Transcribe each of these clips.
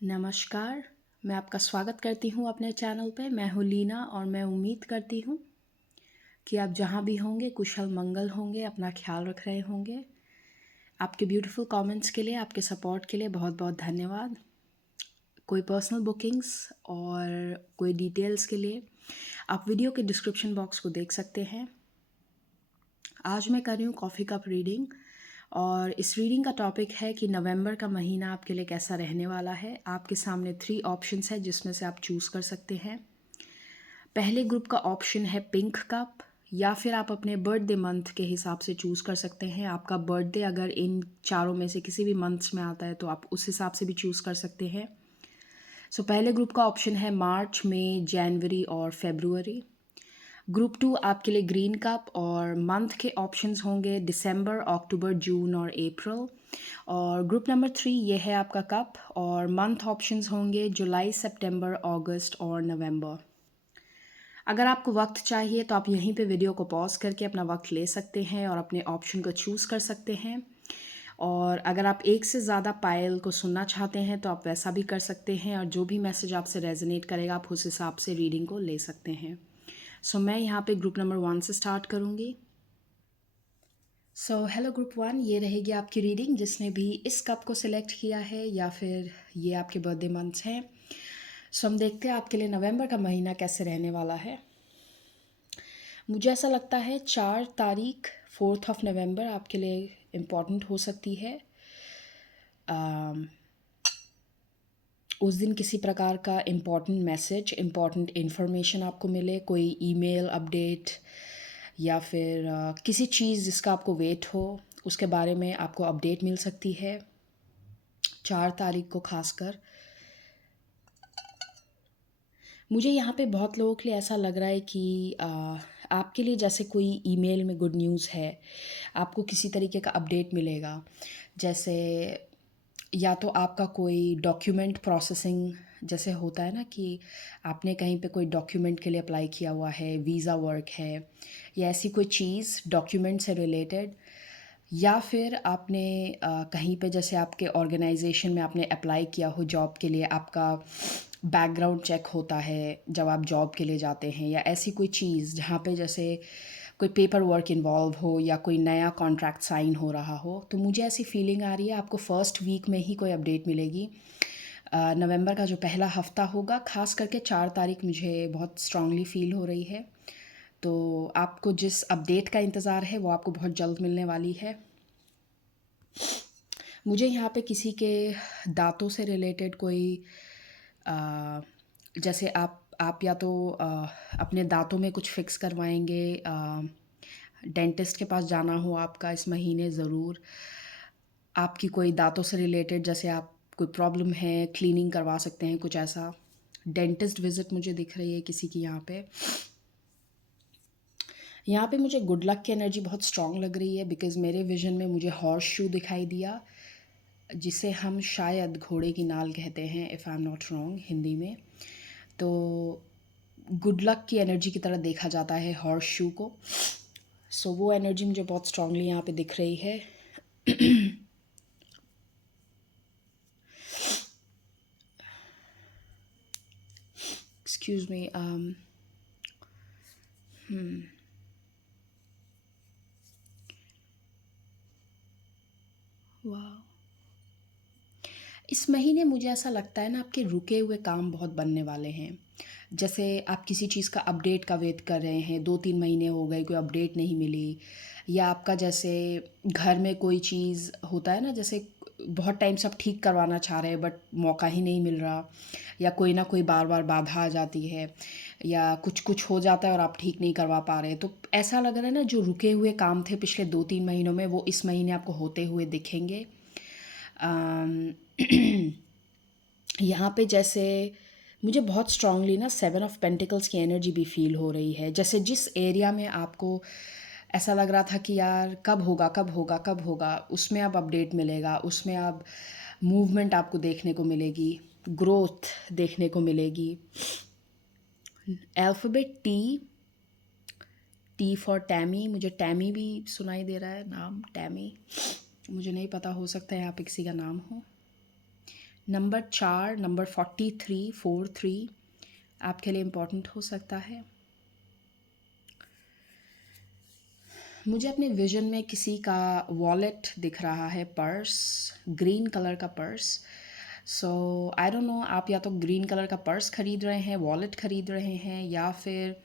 नमस्कार, मैं आपका स्वागत करती हूँ अपने चैनल पे। मैं हूँ लीना और मैं उम्मीद करती हूँ कि आप जहाँ भी होंगे कुशल मंगल होंगे, अपना ख्याल रख रहे होंगे। आपके ब्यूटीफुल कमेंट्स के लिए, आपके सपोर्ट के लिए बहुत बहुत धन्यवाद। कोई पर्सनल बुकिंग्स और कोई डिटेल्स के लिए आप वीडियो के डिस्क्रिप्शन बॉक्स को देख सकते हैं। आज मैं कर रही हूँ कॉफ़ी कप रीडिंग और इस रीडिंग का टॉपिक है कि नवंबर का महीना आपके लिए कैसा रहने वाला है। आपके सामने 3 ऑप्शंस है जिसमें से आप चूज़ कर सकते हैं। पहले ग्रुप का ऑप्शन है पिंक कप, या फिर आप अपने बर्थडे मंथ के हिसाब से चूज़ कर सकते हैं। आपका बर्थडे अगर इन चारों में से किसी भी मंथ्स में आता है तो आप उस हिसाब से भी चूज़ कर सकते हैं। पहले ग्रुप का ऑप्शन है मार्च, मई, जनवरी और फेब्रुअरी। ग्रुप 2 आपके लिए ग्रीन कप और मंथ के ऑप्शंस होंगे दिसंबर, अक्टूबर, जून और अप्रैल। और ग्रुप नंबर 3 ये है आपका कप और मंथ ऑप्शंस होंगे जुलाई, सितंबर, अगस्त और नवंबर। अगर आपको वक्त चाहिए तो आप यहीं पे वीडियो को पॉज करके अपना वक्त ले सकते हैं और अपने ऑप्शन को चूज़ कर सकते हैं। और अगर आप एक से ज़्यादा पायल को सुनना चाहते हैं तो आप वैसा भी कर सकते हैं, और जो भी मैसेज आपसे रेजोनेट करेगा आप उस हिसाब से रीडिंग को ले सकते हैं। मैं यहाँ पे ग्रुप नंबर 1 से स्टार्ट करूँगी। हेलो ग्रुप 1, ये रहेगी आपकी रीडिंग। जिसने भी इस कप को सिलेक्ट किया है या फिर ये आपके बर्थडे मंथ्स हैं। हम देखते हैं आपके लिए नवंबर का महीना कैसे रहने वाला है। मुझे ऐसा लगता है 4 तारीख, 4 नवंबर आपके लिए इम्पॉर्टेंट हो सकती है। उस दिन किसी प्रकार का इम्पॉर्टेंट मैसेज, इम्पॉर्टेंट इन्फॉर्मेशन आपको मिले, कोई ईमेल अपडेट या फिर किसी चीज़ जिसका आपको वेट हो उसके बारे में आपको अपडेट मिल सकती है 4 तारीख को खासकर। मुझे यहाँ पे बहुत लोगों के लिए ऐसा लग रहा है कि आपके लिए जैसे कोई ईमेल में गुड न्यूज़ है, आपको किसी तरीके का अपडेट मिलेगा। जैसे या तो आपका कोई डॉक्यूमेंट प्रोसेसिंग, जैसे होता है ना कि आपने कहीं पे कोई डॉक्यूमेंट के लिए अप्लाई किया हुआ है, वीज़ा वर्क है या ऐसी कोई चीज़ डॉक्यूमेंट से रिलेटेड। या फिर आपने कहीं पे जैसे आपके ऑर्गेनाइजेशन में आपने अप्लाई किया हो जॉब के लिए, आपका बैकग्राउंड चेक होता है जब आप जॉब के लिए जाते हैं, या ऐसी कोई चीज़ जहाँ पे जैसे कोई पेपर वर्क इन्वॉल्व हो या कोई नया कॉन्ट्रैक्ट साइन हो रहा हो। तो मुझे ऐसी फीलिंग आ रही है आपको फर्स्ट वीक में ही कोई अपडेट मिलेगी। नवंबर का जो पहला हफ्ता होगा, ख़ास करके 4 तारीख मुझे बहुत स्ट्रांगली फील हो रही है। तो आपको जिस अपडेट का इंतज़ार है वो आपको बहुत जल्द मिलने वाली है। मुझे यहाँ पे किसी के दाँतों से रिलेटेड कोई अ, जैसे आप या तो अपने दाँतों में कुछ फ़िक्स करवाएँगे, डेंटिस्ट के पास जाना हो आपका इस महीने ज़रूर। आपकी कोई दाँतों से रिलेटेड जैसे आप कोई प्रॉब्लम है, क्लीनिंग करवा सकते हैं, कुछ ऐसा। डेंटिस्ट विज़िट मुझे दिख रही है किसी की यहाँ पे। यहाँ पे मुझे गुड लक की एनर्जी बहुत स्ट्रॉन्ग लग रही है बिकॉज़ मेरे विज़न में मुझे हॉर्स शू दिखाई दिया, जिसे हम शायद घोड़े की नाल कहते हैं, if I am not wrong Hindi में। तो गुड लक की एनर्जी की तरह देखा जाता है हॉर्स शू को। वो एनर्जी मुझे बहुत स्ट्रांगली यहाँ पे दिख रही है। Excuse me. वाह, इस महीने मुझे ऐसा लगता है ना आपके रुके हुए काम बहुत बनने वाले हैं। जैसे आप किसी चीज़ का अपडेट का वेट कर रहे हैं, 2-3 महीने हो गए कोई अपडेट नहीं मिली, या आपका जैसे घर में कोई चीज़ होता है ना, जैसे बहुत टाइम से आप ठीक करवाना चाह रहे हैं बट मौका ही नहीं मिल रहा, या कोई ना कोई बार बार बाधा आ जाती है, या कुछ कुछ हो जाता है और आप ठीक नहीं करवा पा रहे। तो ऐसा लग रहा है ना जो रुके हुए काम थे पिछले 2-3 महीनों में वो इस महीने आपको होते हुए दिखेंगे। अम, यहाँ पे जैसे मुझे बहुत स्ट्रांगली ना 7 ऑफ पेंटिकल्स की एनर्जी भी फील हो रही है। जैसे जिस एरिया में आपको ऐसा लग रहा था कि यार कब होगा कब होगा कब होगा, उसमें अब अपडेट मिलेगा, उसमें अब मूवमेंट आपको देखने को मिलेगी, ग्रोथ देखने को मिलेगी। Alphabet T, T for Tammy. मुझे टैमी भी सुनाई दे रहा है, नाम टैमी। मुझे नहीं पता, हो सकता है यहाँ पे किसी का नाम हो। नंबर 4, नंबर 4343 आपके लिए इम्पोर्टेंट हो सकता है। मुझे अपने विजन में किसी का वॉलेट दिख रहा है, पर्स, ग्रीन कलर का purse. So I don't no, आप या तो ग्रीन कलर का पर्स खरीद रहे हैं, वॉलेट खरीद रहे हैं, या फिर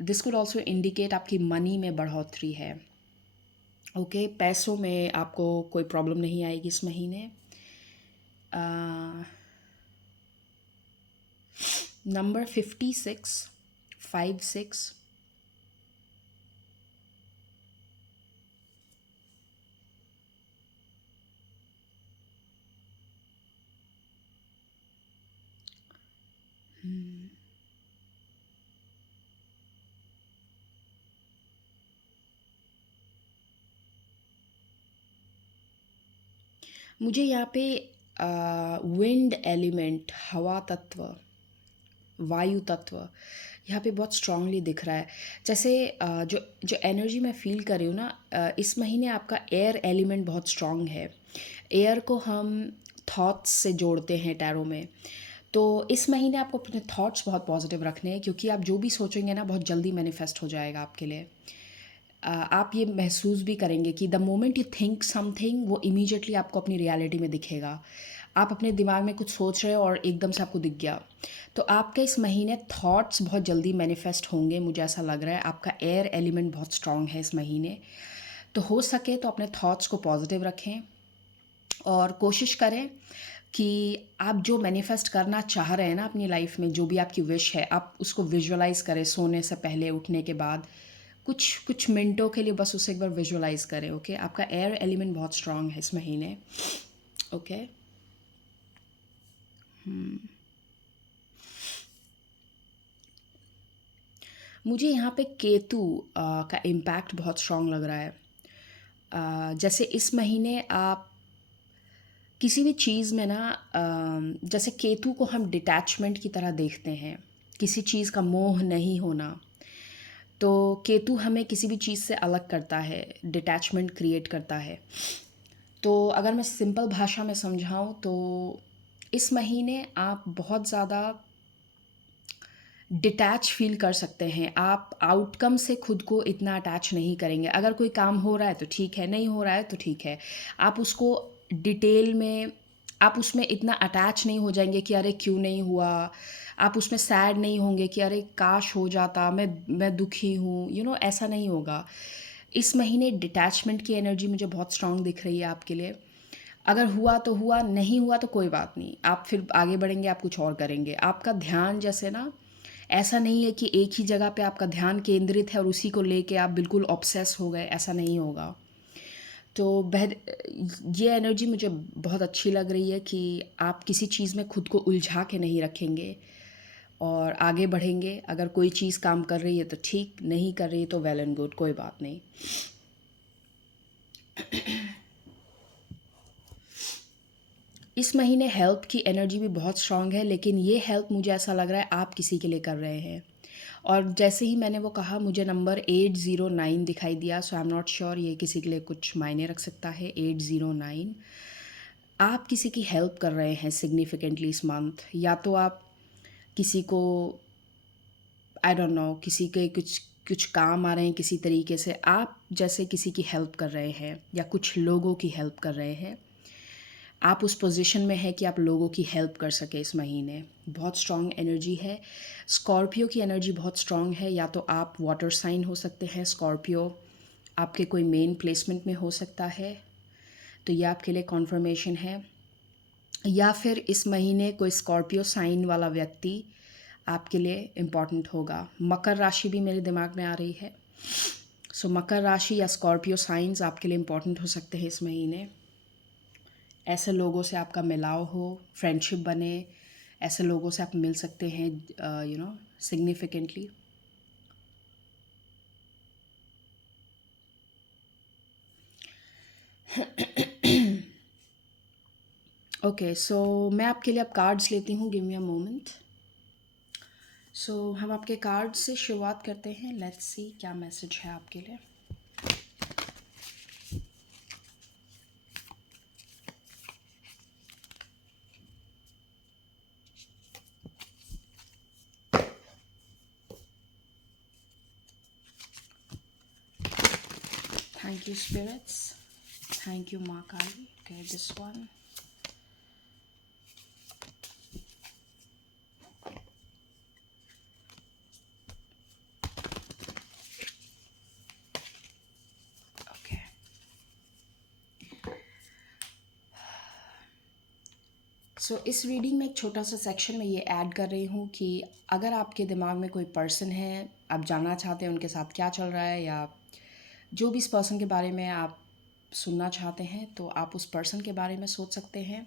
दिस कुड ऑल्सो इंडिकेट आपकी मनी में बढ़ोतरी है। ओके, पैसों में आपको कोई प्रॉब्लम नहीं आएगी इस महीने। नंबर 5656। मुझे यहाँ पे विंड एलिमेंट, हवा तत्व, वायु तत्व यहाँ पे बहुत स्ट्रांगली दिख रहा है। जैसे जो जो एनर्जी मैं फील कर रही हूँ ना, इस महीने आपका एयर एलिमेंट बहुत स्ट्रांग है। एयर को हम थॉट्स से जोड़ते हैं टैरो में। तो इस महीने आपको अपने थॉट्स बहुत पॉजिटिव रखने हैं, क्योंकि आप जो भी सोचेंगे ना बहुत जल्दी मैनिफेस्ट हो जाएगा आपके लिए। आप ये महसूस भी करेंगे कि the moment you think something, वो इमीडिएटली आपको अपनी रियलिटी में दिखेगा। आप अपने दिमाग में कुछ सोच रहे हो और एकदम से आपको दिख गया। तो आपके इस महीने थॉट्स बहुत जल्दी मैनिफेस्ट होंगे, मुझे ऐसा लग रहा है। आपका एयर एलिमेंट बहुत स्ट्रांग है इस महीने। तो हो सके तो अपने थॉट्स को पॉजिटिव रखें और कोशिश करें कि आप जो मैनिफेस्ट करना चाह रहे हैं ना अपनी लाइफ में, जो भी आपकी विश है, आप उसको विजुअलाइज करें सोने से पहले, उठने के बाद कुछ कुछ मिनटों के लिए बस उसे एक बार विजुअलाइज करें। ओके, आपका एयर एलिमेंट बहुत स्ट्रांग है इस महीने। ओके, मुझे यहाँ पे केतु का इम्पैक्ट बहुत स्ट्रांग लग रहा है। जैसे इस महीने आप किसी भी चीज़ में ना, जैसे केतु को हम डिटैचमेंट की तरह देखते हैं, किसी चीज़ का मोह नहीं होना। तो केतु हमें किसी भी चीज़ से अलग करता है, डिटैचमेंट क्रिएट करता है। तो अगर मैं सिंपल भाषा में समझाऊँ तो इस महीने आप बहुत ज़्यादा डिटैच फ़ील कर सकते हैं। आप आउटकम से खुद को इतना अटैच नहीं करेंगे। अगर कोई काम हो रहा है तो ठीक है, नहीं हो रहा है तो ठीक है। आप उसको डिटेल में, आप उसमें इतना अटैच नहीं हो जाएँगे कि अरे क्यों नहीं हुआ? आप उसमें सैड नहीं होंगे कि अरे काश हो जाता, मैं दुखी हूँ, ऐसा नहीं होगा। इस महीने डिटैचमेंट की एनर्जी मुझे बहुत स्ट्रॉन्ग दिख रही है आपके लिए। अगर हुआ तो हुआ, नहीं हुआ तो कोई बात नहीं। आप फिर आगे बढ़ेंगे, आप कुछ और करेंगे। आपका ध्यान जैसे ना, ऐसा नहीं है कि एक ही जगह पे आपका ध्यान केंद्रित है और उसी को लेके आप बिल्कुल ऑब्सेस हो गए, ऐसा नहीं होगा। तो ये एनर्जी मुझे बहुत अच्छी लग रही है कि आप किसी चीज़ में खुद को उलझा के नहीं रखेंगे और आगे बढ़ेंगे। अगर कोई चीज़ काम कर रही है तो ठीक, नहीं कर रही है तो वेल एंड गुड, कोई बात नहीं। इस महीने हेल्प की एनर्जी भी बहुत स्ट्रांग है, लेकिन ये हेल्प मुझे ऐसा लग रहा है आप किसी के लिए कर रहे हैं। और जैसे ही मैंने वो कहा, मुझे नंबर 809 दिखाई दिया। सो आई एम नॉट श्योर ये किसी के लिए कुछ मायने रख सकता है। 809, आप किसी की हेल्प कर रहे हैं सिग्निफिकेंटली इस मंथ। या तो आप किसी को, आई डोंट नो, किसी के कुछ कुछ काम आ रहे हैं किसी तरीके से, आप जैसे किसी की हेल्प कर रहे हैं या कुछ लोगों की हेल्प कर रहे हैं। आप उस पोजीशन में है कि आप लोगों की हेल्प कर सके इस महीने। बहुत स्ट्रॉन्ग एनर्जी है। स्कॉर्पियो की एनर्जी बहुत स्ट्रॉन्ग है। या तो आप वाटर साइन हो सकते हैं स्कॉर्पियो, आपके कोई मेन प्लेसमेंट में हो सकता है, तो ये आपके लिए कॉन्फर्मेशन है। या फिर इस महीने कोई स्कॉर्पियो साइन वाला व्यक्ति आपके लिए इम्पॉर्टेंट होगा। मकर राशि भी मेरे दिमाग में आ रही है। सो मकर राशि या स्कॉर्पियो साइंस आपके लिए इम्पॉर्टेंट हो सकते हैं इस महीने। ऐसे लोगों से आपका मिलाव हो, फ्रेंडशिप बने, ऐसे लोगों से आप मिल सकते हैं सिग्निफिकेंटली। ओके, सो मैं आपके लिए अब कार्ड्स लेती हूँ। Give me a moment. सो हम आपके कार्ड्स से शुरुआत करते हैं। लेट्स सी क्या मैसेज है आपके लिए। Thank you, spirits. Thank you, Ma Kali. Okay, this one. Okay. इस रीडिंग में एक छोटा सा सेक्शन में ये ऐड कर रही हूँ कि अगर आपके दिमाग में कोई पर्सन है, आप जानना चाहते हैं उनके साथ क्या चल रहा है, या जो भी इस पर्सन के बारे में आप सुनना चाहते हैं, तो आप उस पर्सन के बारे में सोच सकते हैं।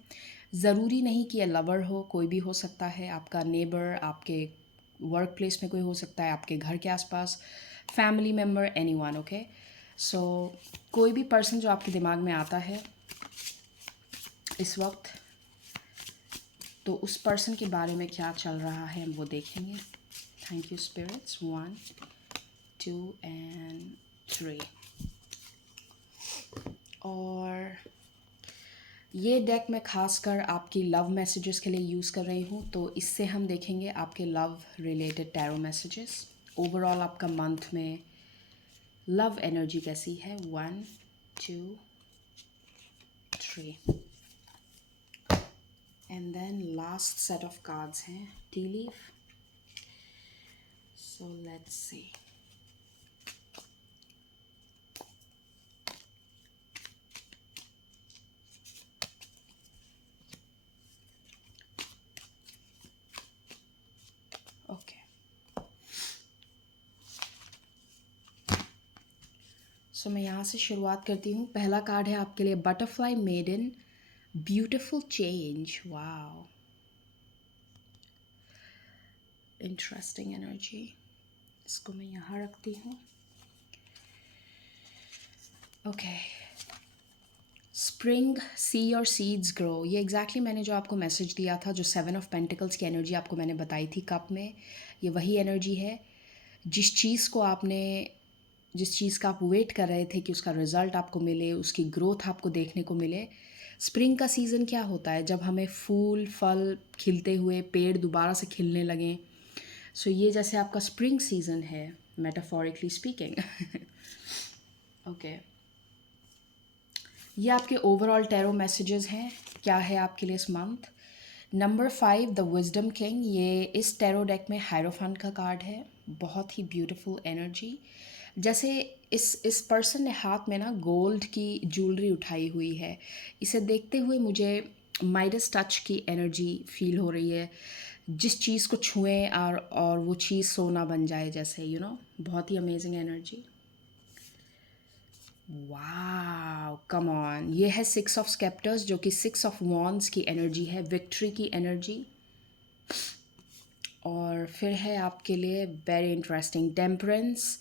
ज़रूरी नहीं कि ये लवर हो, कोई भी हो सकता है, आपका नेबर, आपके वर्क प्लेस में कोई हो सकता है, आपके घर के आसपास, फैमिली मेम्बर, एनीवन। ओके, सो कोई भी पर्सन जो आपके दिमाग में आता है इस वक्त, तो उस पर्सन के बारे में क्या चल रहा है हम वो देखेंगे। Thank you spirits. 1 2 एंड 3। और ये डेक मैं खासकर आपकी लव मैसेजेस के लिए यूज़ कर रही हूँ, तो इससे हम देखेंगे आपके love related tarot messages. Overall आपका मंथ में लव एनर्जी कैसी है। 1 2 3। And then last set of cards हैं tea leaf. So let's see. Okay, so मैं यहाँ से शुरुआत करती हूँ। पहला कार्ड है आपके लिए butterfly maiden, beautiful change. Wow, interesting energy. इसको मैं यहाँ रखती हूँ। Okay, spring, see your seeds grow. ये एग्जैक्टली मैंने जो आपको मैसेज दिया था, जो 7 ऑफ पेंटिकल्स की एनर्जी आपको मैंने बताई थी कप में, ये वही एनर्जी है। जिस चीज़ को आपने, जिस चीज़ का आप वेट कर रहे थे कि उसका रिज़ल्ट आपको मिले, उसकी ग्रोथ आपको देखने को मिले। स्प्रिंग का सीज़न क्या होता है? जब हमें फूल फल खिलते हुए पेड़ दोबारा से खिलने लगें। सो ये जैसे आपका स्प्रिंग सीज़न है, मेटाफोरिकली स्पीकिंग। ओके, ये आपके ओवरऑल टैरो मैसेजेस हैं। क्या है आपके लिए इस month? Number 5, the wisdom king. ये इस टैरो डेक में हायरोफेंट का कार्ड है। बहुत ही ब्यूटीफुल एनर्जी। जैसे इस पर्सन ने हाथ में ना गोल्ड की ज्वेलरी उठाई हुई है। इसे देखते हुए मुझे माइडस टच की एनर्जी फील हो रही है। जिस चीज़ को छुएं और वो चीज़ सोना बन जाए, जैसे बहुत ही अमेजिंग एनर्जी। वाह, कम ऑन। ये है 6 ऑफ स्केप्टर्स, जो कि 6 ऑफ वॉन्ड्स की एनर्जी है, विक्ट्री की एनर्जी। और फिर है आपके लिए वेरी इंटरेस्टिंग टेम्परेंस,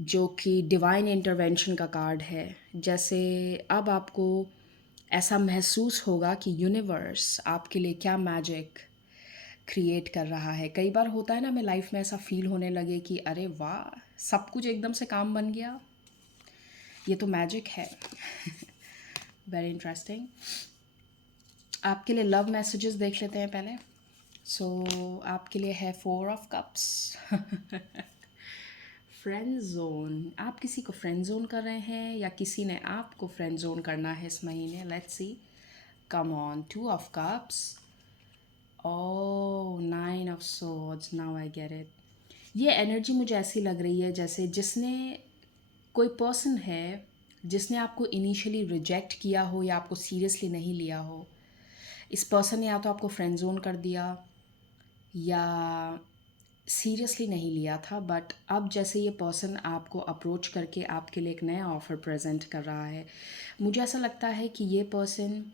जो कि डिवाइन इंटरवेंशन का कार्ड है। जैसे अब आपको ऐसा महसूस होगा कि यूनिवर्स आपके लिए क्या मैजिक क्रिएट कर रहा है। कई बार होता है ना, हमें लाइफ में ऐसा फील होने लगे कि अरे वाह, सब कुछ एकदम से काम बन गया, ये तो मैजिक है। Very interesting. आपके लिए लव मैसेजेस देख लेते हैं पहले। सो आपके लिए है 4 ऑफ कप्स। Friend zone. आप किसी को फ्रेंड जोन कर रहे हैं या किसी ने आपको फ्रेंड जोन करना है इस महीने। Let's see. Come on, 2 of cups. Oh, 9 of swords. Now I get it. ये एनर्जी मुझे ऐसी लग रही है जैसे जिसने, कोई पर्सन है जिसने आपको इनिशियली रिजेक्ट किया हो या आपको सीरियसली नहीं लिया हो। इस पर्सन ने या तो आपको फ्रेंड जोन कर दिया या सीरियसली नहीं लिया था, बट अब जैसे ये पर्सन आपको अप्रोच करके आपके लिए एक नया ऑफ़र प्रेजेंट कर रहा है, मुझे ऐसा लगता है कि ये पर्सन,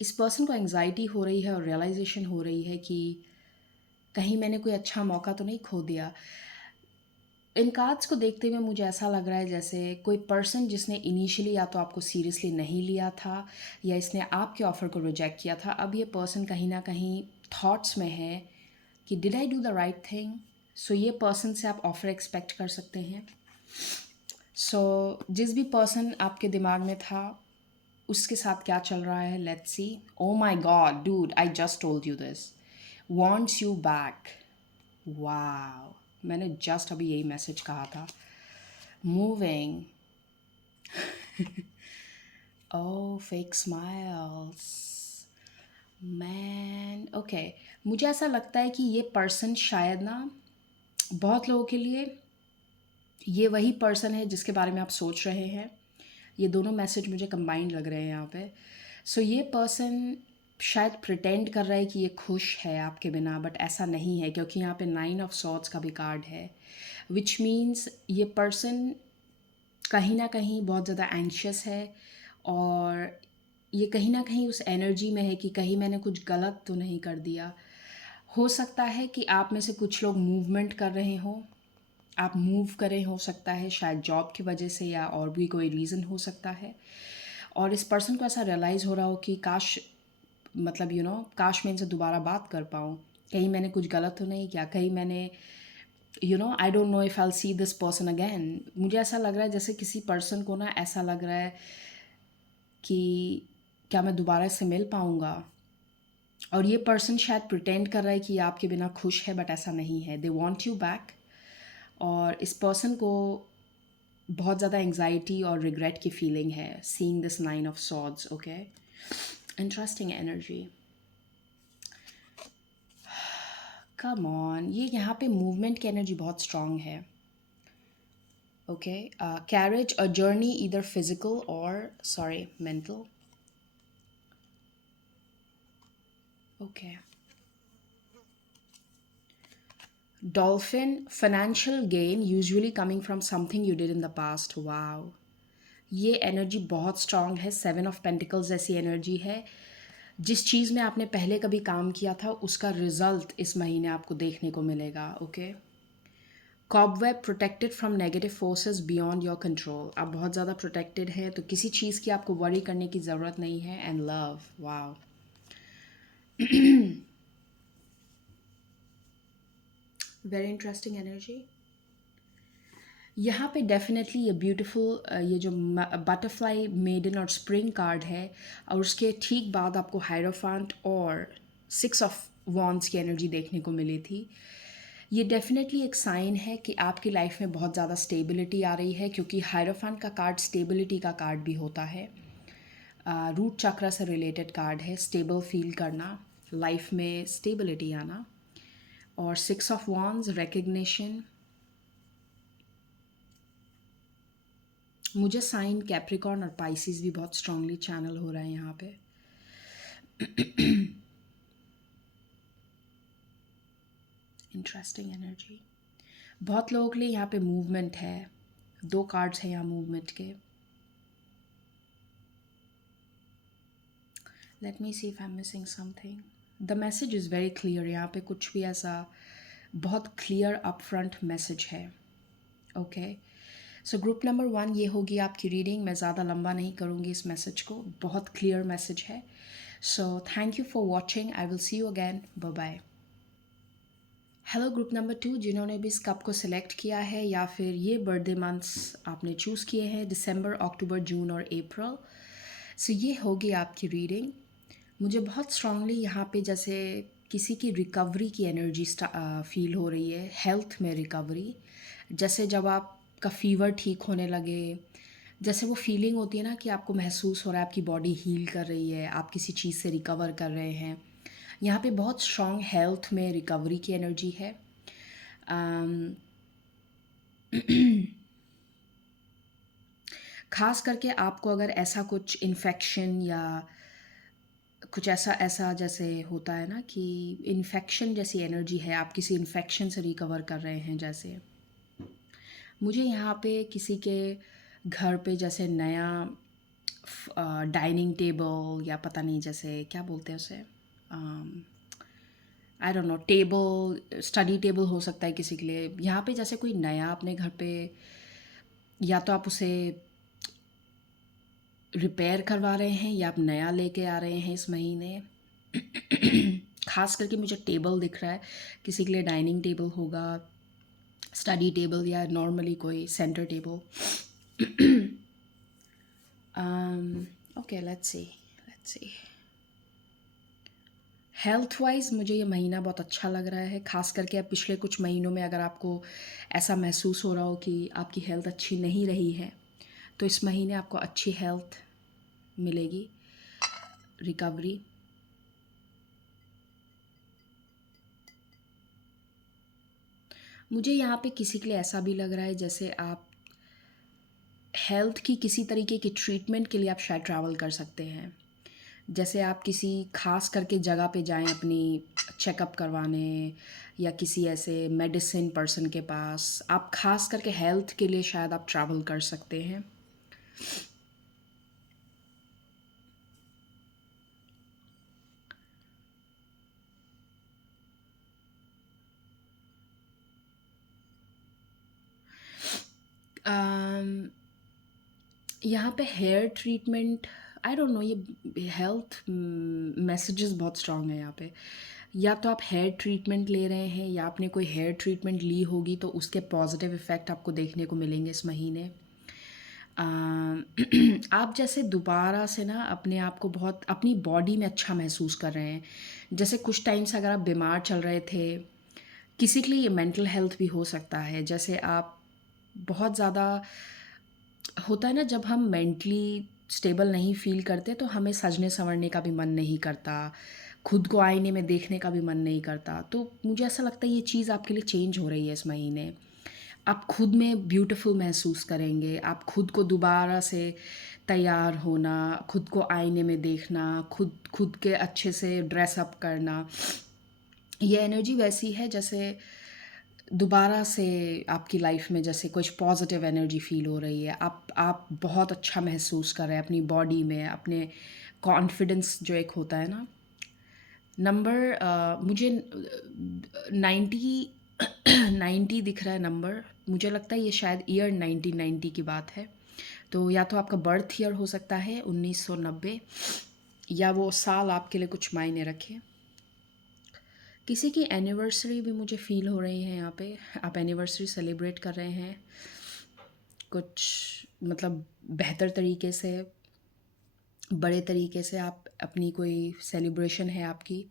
इस पर्सन को एंग्जाइटी हो रही है और रियलाइजेशन हो रही है कि कहीं मैंने कोई अच्छा मौका तो नहीं खो दिया। इन कार्ड्स को देखते हुए मुझे ऐसा लग रहा है जैसे कोई पर्सन जिसने इनिशियली या तो आपको सीरियसली नहीं लिया था या इसने आपके ऑफ़र को रिजेक्ट किया था, अब ये पर्सन कहीं ना कहीं थॉट्स में है कि did I do the right thing. So ये पर्सन से आप ऑफ़र एक्सपेक्ट कर सकते हैं। सो जिस भी पर्सन आपके दिमाग में था उसके साथ क्या चल रहा है, let's see. Oh my god dude, I just told you this, wants you back. Wow, मैंने जस्ट अभी यही मैसेज कहा था। Moving, oh, fake smiles. Man, okay. मुझे ऐसा लगता है कि ये पर्सन शायद ना बहुत लोगों के लिए ये वही पर्सन है जिसके बारे में आप सोच रहे हैं। ये दोनों मैसेज मुझे कंबाइंड लग रहे हैं यहाँ पे। सो ये पर्सन शायद प्रिटेंड कर रहा है कि ये खुश है आपके बिना, बट ऐसा नहीं है क्योंकि यहाँ पे 9 ऑफ सॉर्ड्स का भी कार्ड है, विच मीन्स ये पर्सन कहीं ना कहीं बहुत ज़्यादा एंग्शियस है, और ये कहीं ना कहीं उस एनर्जी में है कि कहीं मैंने कुछ गलत तो नहीं कर दिया। हो सकता है कि आप में से कुछ लोग मूवमेंट कर रहे हों, आप मूव करें, हो सकता है शायद जॉब की वजह से या और भी कोई रीज़न हो सकता है। और इस पर्सन को ऐसा रियलाइज़ हो रहा हो कि काश, मतलब काश मैं इनसे दोबारा बात कर पाऊँ, कहीं मैंने कुछ गलत तो नहीं किया, कहीं मैंने आई don't know if I will see this person again. मुझे ऐसा लग रहा है जैसे किसी पर्सन को ना ऐसा लग रहा है कि क्या मैं दोबारा इससे मिल पाऊँगा। और ये पर्सन शायद प्रिटेंड कर रहा है कि ये आपके बिना खुश है, बट ऐसा नहीं है। They want you back. और इस पर्सन को बहुत ज़्यादा एंग्जाइटी और रिग्रेट की फीलिंग है seeing this 9 of swords. Okay, interesting energy. Come on, ये यहाँ पे मूवमेंट की एनर्जी बहुत स्ट्रांग है। Okay, carriage, a journey either physical और sorry mental. Okay, dolphin, financial gain usually coming from something you did in the past. Wow, ये energy बहुत strong है। 7 ऑफ पेंटिकल्स जैसी एनर्जी है। जिस चीज़ में आपने पहले कभी काम किया था उसका रिजल्ट इस महीने आपको देखने को मिलेगा। Okay, cobweb, protected from negative forces beyond your control. आप बहुत ज़्यादा प्रोटेक्टेड हैं, तो किसी चीज़ की आपको वरी करने की ज़रूरत नहीं है। And love, wow, very interesting energy. यहाँ पे डेफिनेटली ये ब्यूटीफुल, ये जो बटरफ्लाई, मेडन और स्प्रिंग कार्ड है, और उसके ठीक बाद आपको हायरोफांट और 6 ऑफ वॉन्ड्स की एनर्जी देखने को मिली थी। ये डेफिनेटली एक साइन है कि आपकी लाइफ में बहुत ज़्यादा स्टेबिलिटी आ रही है, क्योंकि हायरोफांट का कार्ड स्टेबिलिटी का कार्ड भी होता है। रूट चक्रा से रिलेटेड कार्ड है, स्टेबल फील करना, लाइफ में स्टेबिलिटी आना। और 6 ऑफ वॉन्ड्स, रिकग्निशन। मुझे साइन कैप्रिकॉर्न और पाइसिस भी बहुत स्ट्रांगली चैनल हो रहा है यहाँ पे। Interesting energy. बहुत लोगों के लिए यहाँ पे मूवमेंट है। 2 कार्ड्स हैं यहाँ मूवमेंट के। Let me see if I am missing something. The message is very clear. यहाँ पे कुछ भी ऐसा बहुत क्लियर अप फ्रंट मैसेज है। ओके, सो ग्रुप नंबर 1 ये होगी आपकी रीडिंग। मैं ज़्यादा लंबा नहीं करूँगी इस मैसेज को, बहुत क्लियर मैसेज है। So thank you for watching. I will see you again. Bye bye. Hello group number 2, जिन्होंने भी इस कप को सिलेक्ट किया है या फिर ये बर्थडे मंथ्स आपने चूज़ किए हैं, दिसंबर, अक्टूबर, जून और अप्रैल। सो ये होगी आपकी रीडिंग। मुझे बहुत स्ट्रांगली यहाँ पे जैसे किसी की रिकवरी की एनर्जी फील हो रही है, हेल्थ में रिकवरी। जैसे जब आपका फीवर ठीक होने लगे, जैसे वो फीलिंग होती है ना कि आपको महसूस हो रहा है आपकी बॉडी हील कर रही है, आप किसी चीज़ से रिकवर कर रहे हैं। यहाँ पे बहुत स्ट्रॉन्ग हेल्थ में रिकवरी की एनर्जी है। ख़ास करके आपको अगर ऐसा कुछ इन्फेक्शन या कुछ ऐसा ऐसा जैसे होता है ना कि इन्फेक्शन जैसी एनर्जी है, आप किसी इन्फेक्शन से रिकवर कर रहे हैं, जैसे मुझे यहाँ पे किसी के घर पे जैसे नया डाइनिंग टेबल या पता नहीं जैसे क्या बोलते हैं उसे, आई don't no, table, study table हो सकता है किसी के लिए। यहाँ पे जैसे कोई नया अपने घर पे, या तो आप उसे रिपेयर करवा रहे हैं या आप नया लेके आ रहे हैं इस महीने। खास करके मुझे टेबल दिख रहा है, किसी के लिए डाइनिंग टेबल होगा, स्टडी टेबल या नॉर्मली कोई centre table. Okay, let's see. Health wise मुझे ये महीना बहुत अच्छा लग रहा है। ख़ास करके अब पिछले कुछ महीनों में अगर आपको ऐसा महसूस हो रहा हो कि आपकी हेल्थ अच्छी नहीं रही है, तो इस महीने आपको अच्छी हेल्थ मिलेगी, रिकवरी। मुझे यहाँ पे किसी के लिए ऐसा भी लग रहा है जैसे आप हेल्थ की किसी तरीके की ट्रीटमेंट के लिए आप शायद ट्रैवल कर सकते हैं। जैसे आप किसी खास करके जगह पे जाएं अपनी चेकअप करवाने, या किसी ऐसे मेडिसिन पर्सन के पास, आप खास करके हेल्थ के लिए शायद आप ट्रैवल कर सकते हैं। अम, यहाँ पे hair treatment, I don't know, ये हेल्थ मैसेजेस बहुत स्ट्रांग है यहाँ पे। या तो आप हेयर ट्रीटमेंट ले रहे हैं या आपने कोई हेयर ट्रीटमेंट ली होगी, तो उसके पॉजिटिव इफ़ेक्ट आपको देखने को मिलेंगे इस महीने। आप जैसे दोबारा से ना अपने आप को बहुत अपनी बॉडी में अच्छा महसूस कर रहे हैं। जैसे कुछ टाइम से अगर आप बीमार चल रहे थे, किसी के लिए ये मेंटल हेल्थ भी हो सकता है। जैसे आप बहुत ज़्यादा, होता है ना जब हम मेंटली स्टेबल नहीं फील करते तो हमें सजने संवरने का भी मन नहीं करता, खुद को आईने में देखने का भी मन नहीं करता। तो मुझे ऐसा लगता है ये चीज़ आपके लिए चेंज हो रही है इस महीने। आप खुद में ब्यूटीफुल महसूस करेंगे, आप खुद को दोबारा से तैयार होना, खुद को आईने में देखना, खुद खुद के अच्छे से ड्रेसअप करना, ये एनर्जी वैसी है जैसे दोबारा से आपकी लाइफ में जैसे कुछ पॉजिटिव एनर्जी फील हो रही है। आप बहुत अच्छा महसूस कर रहे हैं अपनी बॉडी में, अपने कॉन्फिडेंस जो एक होता है ना। नंबर मुझे 90 90 दिख रहा है नंबर। मुझे लगता है ये शायद ईयर 1990 की बात है। तो या तो आपका बर्थ ईयर हो सकता है 1990, या वो साल आपके लिए कुछ मायने रखे। किसी की एनिवर्सरी भी मुझे फ़ील हो रही है यहाँ पे। आप एनिवर्सरी सेलिब्रेट कर रहे हैं कुछ, मतलब बेहतर तरीके से, बड़े तरीके से आप अपनी कोई सेलिब्रेशन है आपकी।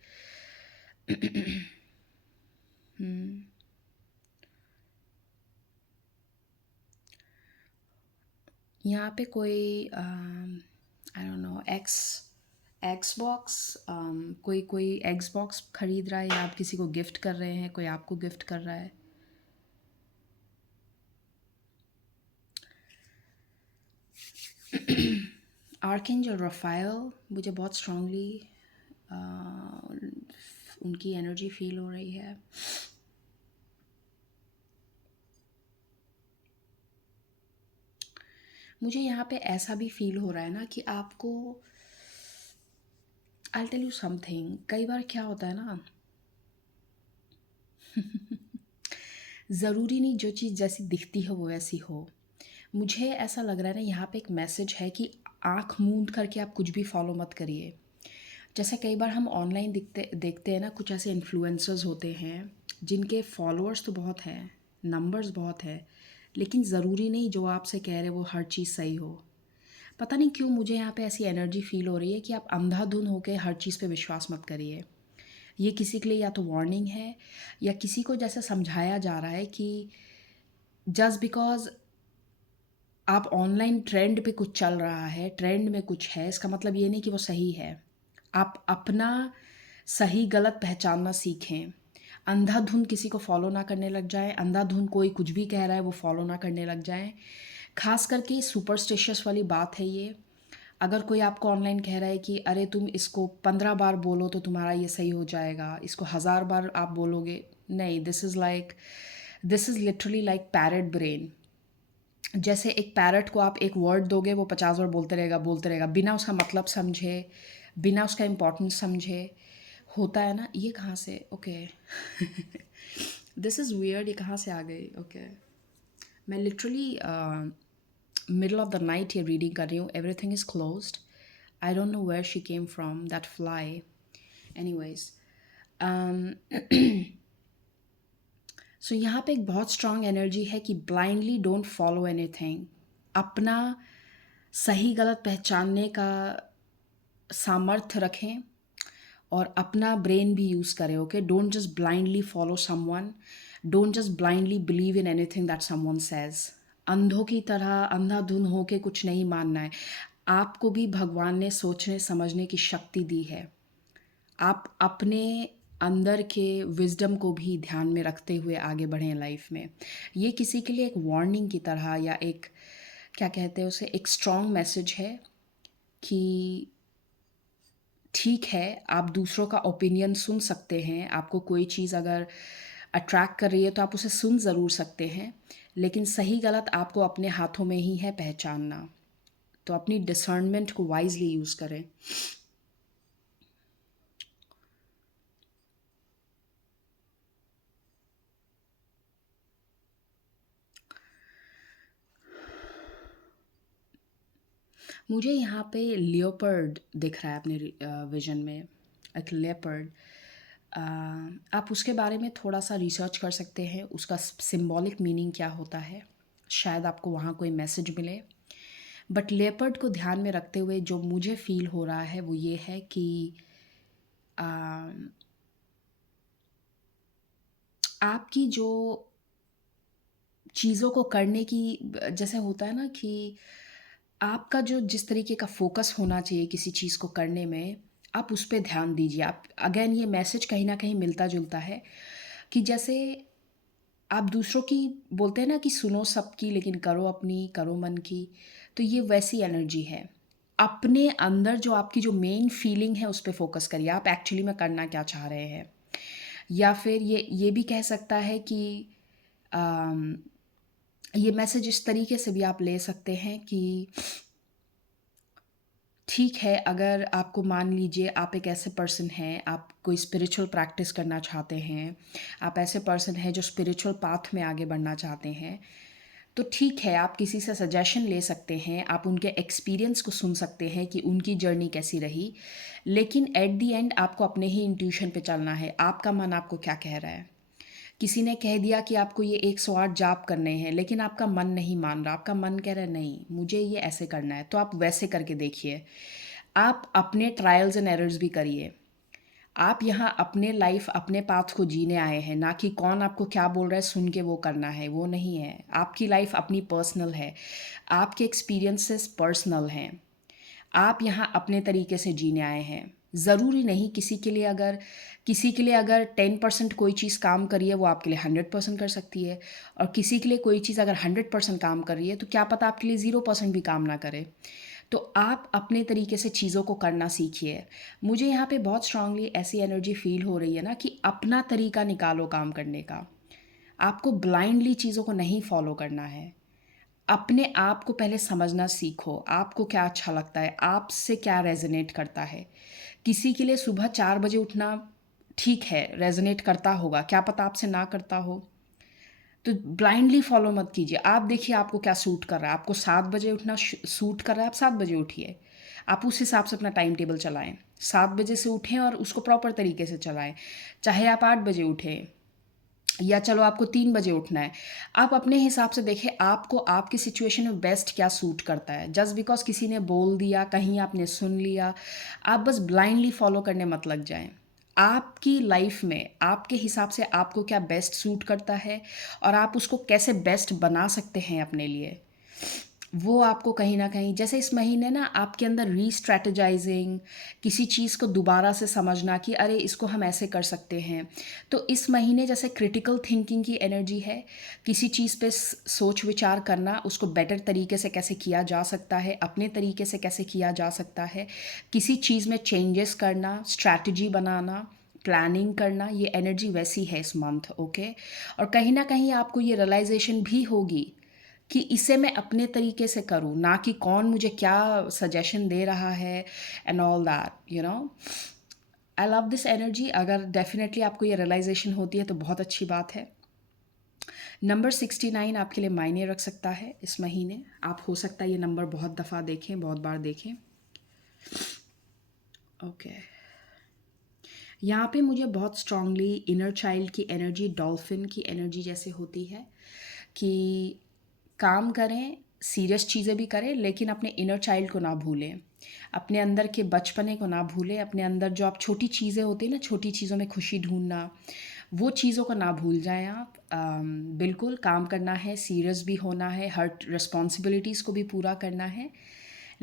यहाँ पे कोई आई don't no, x x box, कोई कोई एक्स बॉक्स खरीद रहा है, या आप किसी को गिफ्ट कर रहे हैं, कोई आपको गिफ्ट कर रहा है। आर्कएंजल रफायल मुझे बहुत स्ट्रांगली उनकी एनर्जी फील हो रही है। मुझे यहाँ पे ऐसा भी फील हो रहा है ना कि आपको, आई टेल यू समथिंग, कई बार क्या होता है ना, ज़रूरी नहीं जो चीज़ जैसी दिखती है वो वैसी हो। मुझे ऐसा लग रहा है ना यहाँ पे एक मैसेज है कि आँख मूंद करके आप कुछ भी फॉलो मत करिए। जैसे कई बार हम ऑनलाइन दिखते देखते हैं ना, कुछ ऐसे इन्फ्लुएंसर्स होते हैं जिनके फॉलोअर्स तो बहुत हैं, नंबर्स बहुत है, लेकिन ज़रूरी नहीं जो आपसे कह रहे वो हर चीज़ सही हो। पता नहीं क्यों मुझे यहाँ पे ऐसी एनर्जी फील हो रही है कि आप अंधाधुन होकर हर चीज़ पे विश्वास मत करिए। ये किसी के लिए या तो वार्निंग है, या किसी को जैसे समझाया जा रहा है कि जस्ट बिकॉज आप ऑनलाइन ट्रेंड पे कुछ चल रहा है, ट्रेंड में कुछ है, इसका मतलब ये नहीं कि वो सही है। आप अपना सही गलत पहचानना सीखें। अंधाधुन किसी को फॉलो ना करने लग जाएं, अंधाधुन कोई कुछ भी कह रहा है वो फॉलो ना करने लग जाएं। खास करके सुपरस्टिशियस वाली बात है ये। अगर कोई आपको ऑनलाइन कह रहा है कि अरे तुम इसको 15 बार बोलो तो तुम्हारा ये सही हो जाएगा, इसको 1000 बार आप बोलोगे, नहीं, this is literally like parrot brain. जैसे एक पैरट को आप एक वर्ड दोगे वो 50 बार बोलते रहेगा बिना उसका मतलब समझे, बिना उसका इम्पोर्टेंस समझे। होता है ना, ये कहाँ से, ओके। दिस इज़ वियर्ड, ये कहाँ से आ गई, ओके। मैं literally middle of the night ये रीडिंग कर रही हूँ, everything is closed, I don't know where she came from that fly, anyways. So यहाँ पे एक बहुत स्ट्रांग एनर्जी है कि ब्लाइंडली डोंट फॉलो एनीथिंग। अपना सही गलत पहचानने का सामर्थ्य रखें और अपना ब्रेन भी यूज़ करें, okay. Don't just blindly follow someone, don't just blindly believe in anything that someone says. अंधों की तरह अंधाधुन होके कुछ नहीं मानना है। आपको भी भगवान ने सोचने समझने की शक्ति दी है। आप अपने अंदर के विज़डम को भी ध्यान में रखते हुए आगे बढ़ें लाइफ में। ये किसी के लिए एक वार्निंग की तरह या एक, क्या कहते हैं उसे, एक स्ट्रॉन्ग मैसेज है कि ठीक है, आप दूसरों का ओपिनियन सुन सकते हैं। आपको कोई चीज़ अगर अट्रैक्ट कर रही है तो आप उसे सुन ज़रूर सकते हैं, लेकिन सही गलत आपको अपने हाथों में ही है पहचानना। तो अपनी डिसर्नमेंट को वाइजली यूज़ करें। मुझे यहाँ पे लियोपर्ड दिख रहा है अपने विजन में, एक लेपर्ड। आप उसके बारे में थोड़ा सा रिसर्च कर सकते हैं, उसका सिंबॉलिक मीनिंग क्या होता है, शायद आपको वहाँ कोई मैसेज मिले। बट लेपर्ड को ध्यान में रखते हुए जो मुझे फील हो रहा है वो ये है कि आ, आपकी जो चीज़ों को करने की, जैसे होता है ना कि आपका जो जिस तरीके का फोकस होना चाहिए किसी चीज़ को करने में, आप उस पे ध्यान दीजिए। आप अगेन ये मैसेज कहीं न कहीं मिलता-जुलता है कि जैसे आप दूसरों की बोलते हैं ना कि सुनो सबकी लेकिन करो अपनी, करो मन की, तो ये वैसी एनर्जी है। अपने अंदर जो आपकी जो मेन फीलिंग है उस पे फ़ोकस करिए, आप एक्चुअली में करना क्या चाह रहे हैं। या फिर ये भी कह सकता है कि अम, ये मैसेज इस तरीके से भी आप ले सकते हैं कि ठीक है, अगर आपको मान लीजिए आप एक ऐसे पर्सन हैं, आप कोई स्पिरिचुअल प्रैक्टिस करना चाहते हैं, आप ऐसे पर्सन हैं जो स्पिरिचुअल पाथ में आगे बढ़ना चाहते हैं, तो ठीक है, आप किसी से सजेशन ले सकते हैं, आप उनके एक्सपीरियंस को सुन सकते हैं कि उनकी जर्नी कैसी रही, लेकिन एट द एंड आपको अपने ही इंट्यूशन पे चलना है। आपका मन आपको क्या कह रहा है। किसी ने कह दिया कि आपको ये 108 जाप करने हैं, लेकिन आपका मन नहीं मान रहा, आपका मन कह रहा है नहीं मुझे ये ऐसे करना है, तो आप वैसे करके देखिए। आप अपने ट्रायल्स एंड एरर्स भी करिए। आप यहाँ अपने लाइफ अपने पाथ को जीने आए हैं, ना कि कौन आपको क्या बोल रहा है सुन के वो करना है, वो नहीं है। आपकी लाइफ अपनी पर्सनल है, आपके एक्सपीरियंसेस पर्सनल हैं। आप यहाँ अपने तरीके से जीने आए हैं। ज़रूरी नहीं किसी के लिए अगर 10% कोई चीज़ काम करी है वो आपके लिए 100% कर सकती है, और किसी के लिए कोई चीज़ अगर 100% काम कर रही है तो क्या पता आपके लिए 0% भी काम ना करे। तो आप अपने तरीके से चीज़ों को करना सीखिए। मुझे यहाँ पे बहुत स्ट्रांगली ऐसी एनर्जी फ़ील हो रही है ना कि अपना तरीका निकालो काम करने का। आपको ब्लाइंडली चीज़ों को नहीं फ़ॉलो करना है। अपने आप को पहले समझना सीखो, आपको क्या अच्छा लगता है, आपसे क्या रेज़ोनेट करता है। किसी के लिए सुबह 4 बजे उठना ठीक है, रेज़ोनेट करता होगा, क्या पता आपसे ना करता हो। तो ब्लाइंडली फॉलो मत कीजिए। आप देखिए आपको क्या सूट कर रहा है। आपको 7 बजे उठना सूट कर रहा है, आप 7 बजे उठिए। आप उस हिसाब से अपना टाइम टेबल चलाएँ। 7 बजे से उठें और उसको प्रॉपर तरीके से चलाएँ। चाहे आप 8 बजे उठें या चलो आपको 3 बजे उठना है। आप अपने हिसाब से देखें आपको आपकी सिचुएशन में बेस्ट क्या सूट करता है। जस्ट बिकॉज़ किसी ने बोल दिया, कहीं आपने सुन लिया, आप बस ब्लाइंडली फॉलो करने मत लग जाएँ। आपकी लाइफ में आपके हिसाब से आपको क्या बेस्ट सूट करता है और आप उसको कैसे बेस्ट बना सकते हैं अपने लिए, वो आपको कहीं न कहीं, जैसे इस महीने ना आपके अंदर री-स्ट्रैटेजाइज़िंग, किसी चीज़ को दोबारा से समझना कि अरे इसको हम ऐसे कर सकते हैं। तो इस महीने जैसे क्रिटिकल थिंकिंग की एनर्जी है, किसी चीज़ पे सोच विचार करना, उसको बेटर तरीके से कैसे किया जा सकता है, अपने तरीके से कैसे किया जा सकता है, किसी चीज़ में चेंजेस करना, स्ट्रैटेजी बनाना, प्लानिंग करना, ये एनर्जी वैसी है इस मंथ, ओके। और कहीं न कहीं आपको ये रियलाइज़ेशन भी होगी कि इसे मैं अपने तरीके से करूँ, ना कि कौन मुझे क्या सजेशन दे रहा है and all that, you know. I love this energy. अगर डेफ़िनेटली आपको ये रियलाइज़ेशन होती है तो बहुत अच्छी बात है। नंबर 69 आपके लिए मायने रख सकता है इस महीने। आप हो सकता है ये नंबर बहुत दफ़ा देखें, बहुत बार देखें, ओके। यहाँ पे मुझे बहुत स्ट्रांगली इनर चाइल्ड की एनर्जी, डॉल्फिन की एनर्जी जैसे होती है कि काम करें, सीरियस चीज़ें भी करें, लेकिन अपने इनर चाइल्ड को ना भूलें। अपने अंदर के बचपने को ना भूलें, अपने अंदर जो आप छोटी चीज़ें होती हैं ना, छोटी चीज़ों में खुशी ढूँढना, वो चीज़ों को ना भूल जाएँ आप। बिल्कुल काम करना है, सीरियस भी होना है, हर रिस्पॉन्सिबिलिटीज़ को भी पूरा करना है,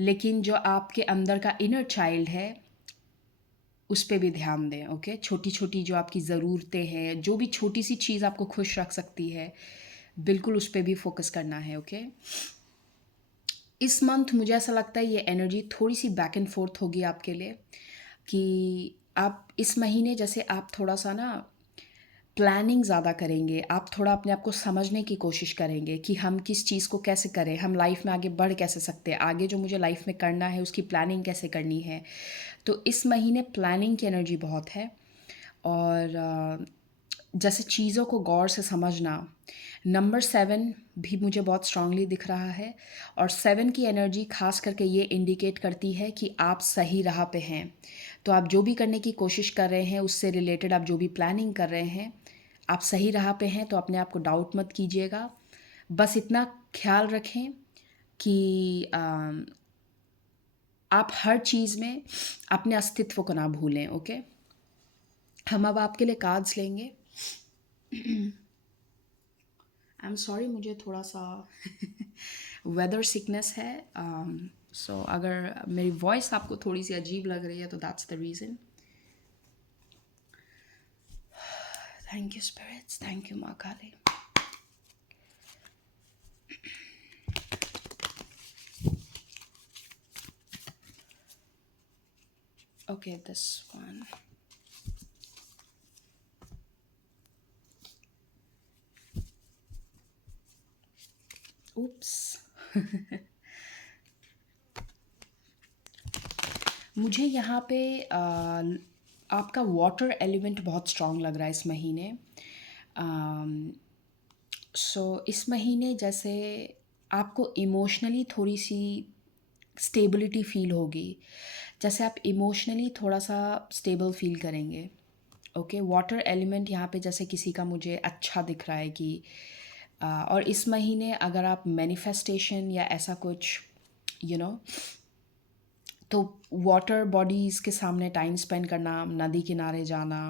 लेकिन जो आपके अंदर का इनर चाइल्ड है, उस पे भी ध्यान दें, ओके? छोटी-छोटी जो आपकी ज़रूरतें हैं, जो भी छोटी-सी चीज़ आपको खुश रख सकती है, बिल्कुल उस पे भी फ़ोकस करना है, ओके? इस मंथ मुझे ऐसा लगता है ये एनर्जी थोड़ी-सी बैक एंड फ़ोर्थ होगी आपके लिए, कि आप इस महीने जैसे आप थोड़ा-सा ना प्लानिंग ज़्यादा करेंगे, आप थोड़ा अपने आप को समझने की कोशिश करेंगे कि हम किस चीज़ को कैसे करें, हम लाइफ़ में आगे बढ़ कैसे सकते हैं, आगे जो मुझे लाइफ़ में करना है उसकी प्लानिंग कैसे करनी है। तो इस महीने प्लानिंग की एनर्जी बहुत है और जैसे चीज़ों को गौर से समझना। नंबर 7 भी मुझे बहुत स्ट्रांगली दिख रहा है और 7 की एनर्जी ख़ास करके ये इंडिकेट करती है कि आप सही राह पे हैं। तो आप जो भी करने की कोशिश कर रहे हैं, उससे रिलेटेड आप जो भी प्लानिंग कर रहे हैं, आप सही राह पे हैं, तो अपने आप को डाउट मत कीजिएगा। बस इतना ख़्याल रखें कि आप हर चीज़ में अपने अस्तित्व को ना भूलें, ओके? हम अब आपके लिए कार्ड्स लेंगे। आई एम सॉरी, मुझे थोड़ा-सा वेदर सिकनेस है। सो अगर मेरी वॉइस आपको थोड़ी-सी अजीब लग रही है तो that's the reason. Thank you spirits, thank you Maa Kali. Okay, this one. Oops. मुझे यहाँ पे आपका वाटर एलिमेंट बहुत स्ट्रॉन्ग लग रहा है इस महीने। सो इस महीने जैसे आपको इमोशनली थोड़ी-सी स्टेबिलिटी फ़ील होगी। जैसे आप इमोशनली थोड़ा-सा स्टेबल फ़ील करेंगे, ओके? वाटर एलिमेंट यहाँ पे जैसे किसी का मुझे अच्छा दिख रहा है कि और इस महीने अगर आप मैनिफेस्टेशन या ऐसा कुछ यू you नो know, तो वाटर बॉडीज़ के सामने टाइम स्पेंड करना, नदी किनारे जाना,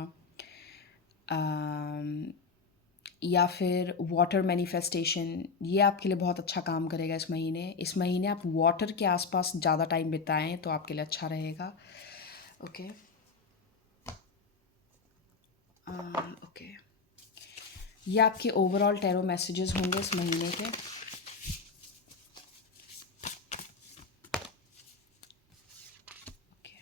अम, या फिर वाटर मैनिफेस्टेशन, ये आपके लिए बहुत अच्छा काम करेगा इस महीने। इस महीने आप वाटर के आसपास ज़्यादा टाइम बिताएं तो आपके लिए अच्छा रहेगा, ओके? ओके, ये आपके ओवरऑल टैरो मैसेजेस होंगे इस महीने के। ओके,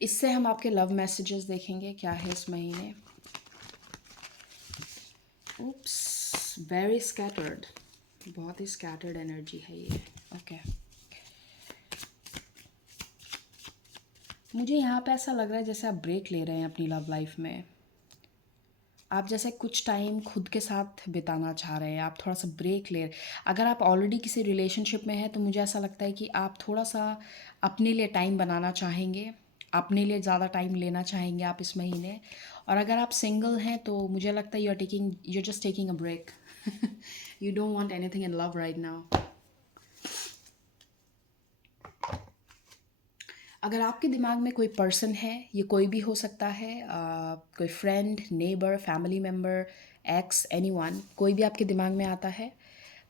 इससे हम आपके लव मैसेजेस देखेंगे क्या है इस महीने। उप्स, वेरी स्कैटर्ड, बहुत ही स्कैटर्ड एनर्जी है ये, ओके। मुझे यहाँ पे ऐसा लग रहा है जैसे आप ब्रेक ले रहे हैं अपनी लव लाइफ में। आप जैसे कुछ टाइम खुद के साथ बिताना चाह रहे हैं, आप थोड़ा-सा ब्रेक ले। अगर आप ऑलरेडी किसी रिलेशनशिप में हैं तो मुझे ऐसा लगता है कि आप थोड़ा-सा अपने लिए टाइम बनाना चाहेंगे, अपने लिए ज़्यादा टाइम लेना चाहेंगे आप इस महीने। और अगर आप सिंगल हैं तो मुझे लगता है you are just taking a break. You don't want anything in love right now. अगर आपके दिमाग में कोई पर्सन है, ये कोई भी हो सकता है, कोई friend, neighbour, family member, x, anyone, कोई भी आपके दिमाग में आता है,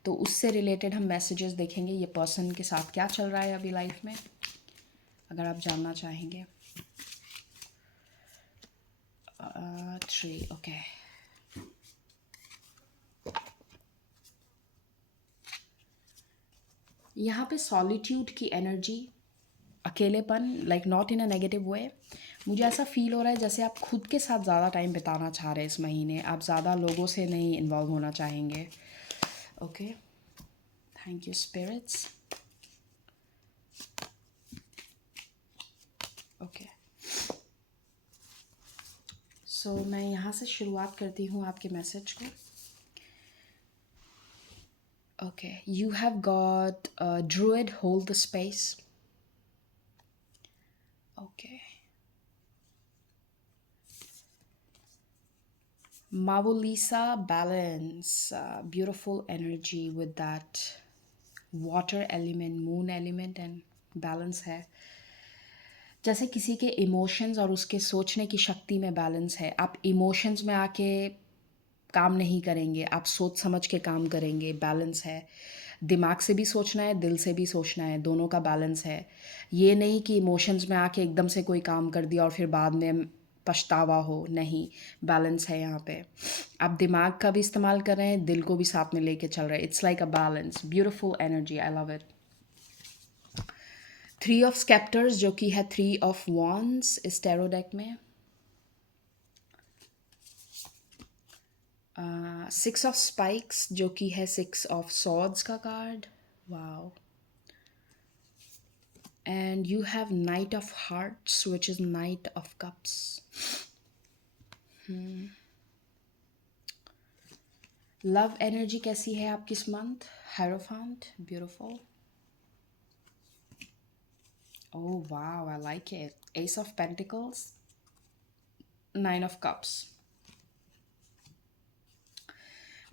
तो उससे रिलेटेड हम मैसेजेस देखेंगे ये पर्सन के साथ क्या चल रहा है अभी लाइफ में, अगर आप जानना चाहेंगे। 3, ओके। यहाँ पे सॉलिट्यूड की एनर्जी, अकेलेपन, like not in a negative way. मुझे ऐसा फील हो रहा है जैसे आप खुद के साथ ज़्यादा टाइम बिताना चाह रहे हैं इस महीने, आप ज़्यादा लोगों से नहीं इन्वॉल्व होना चाहेंगे, okay? Thank you spirits, okay. So मैं यहाँ से शुरुआत करती हूँ आपके मैसेज को। Okay, you have got druid hold the space, okay. Mavulisa balance, beautiful energy with that water element, moon element and balance है। जैसे किसी के इमोशंस और उसके सोचने की शक्ति में बैलेंस है। आप इमोशंस में आके काम नहीं करेंगे, आप सोच समझ के काम करेंगे, बैलेंस है। दिमाग से भी सोचना है, दिल से भी सोचना है, दोनों का बैलेंस है। ये नहीं कि इमोशंस में आके एकदम से कोई काम कर दिया और फिर बाद में पछतावा हो, नहीं, बैलेंस है यहाँ पे। आप दिमाग का भी इस्तेमाल कर रहे हैं, दिल को भी साथ में लेके चल रहे हैं। It's like a balance, beautiful energy, I love it. Three of sceptres जो कि है थ्री ऑफ वॉन्ड्स इस टैरो डेक में। सिक्स ऑफ स्पाइक्स जो कि है सिक्स ऑफ सॉर्ड्स का card, wow. And you have knight of hearts which is knight of cups. Love energy कैसी है आपकी इस month? Hierophant, beautiful. Oh wow, I like it. Ace of pentacles, nine of cups.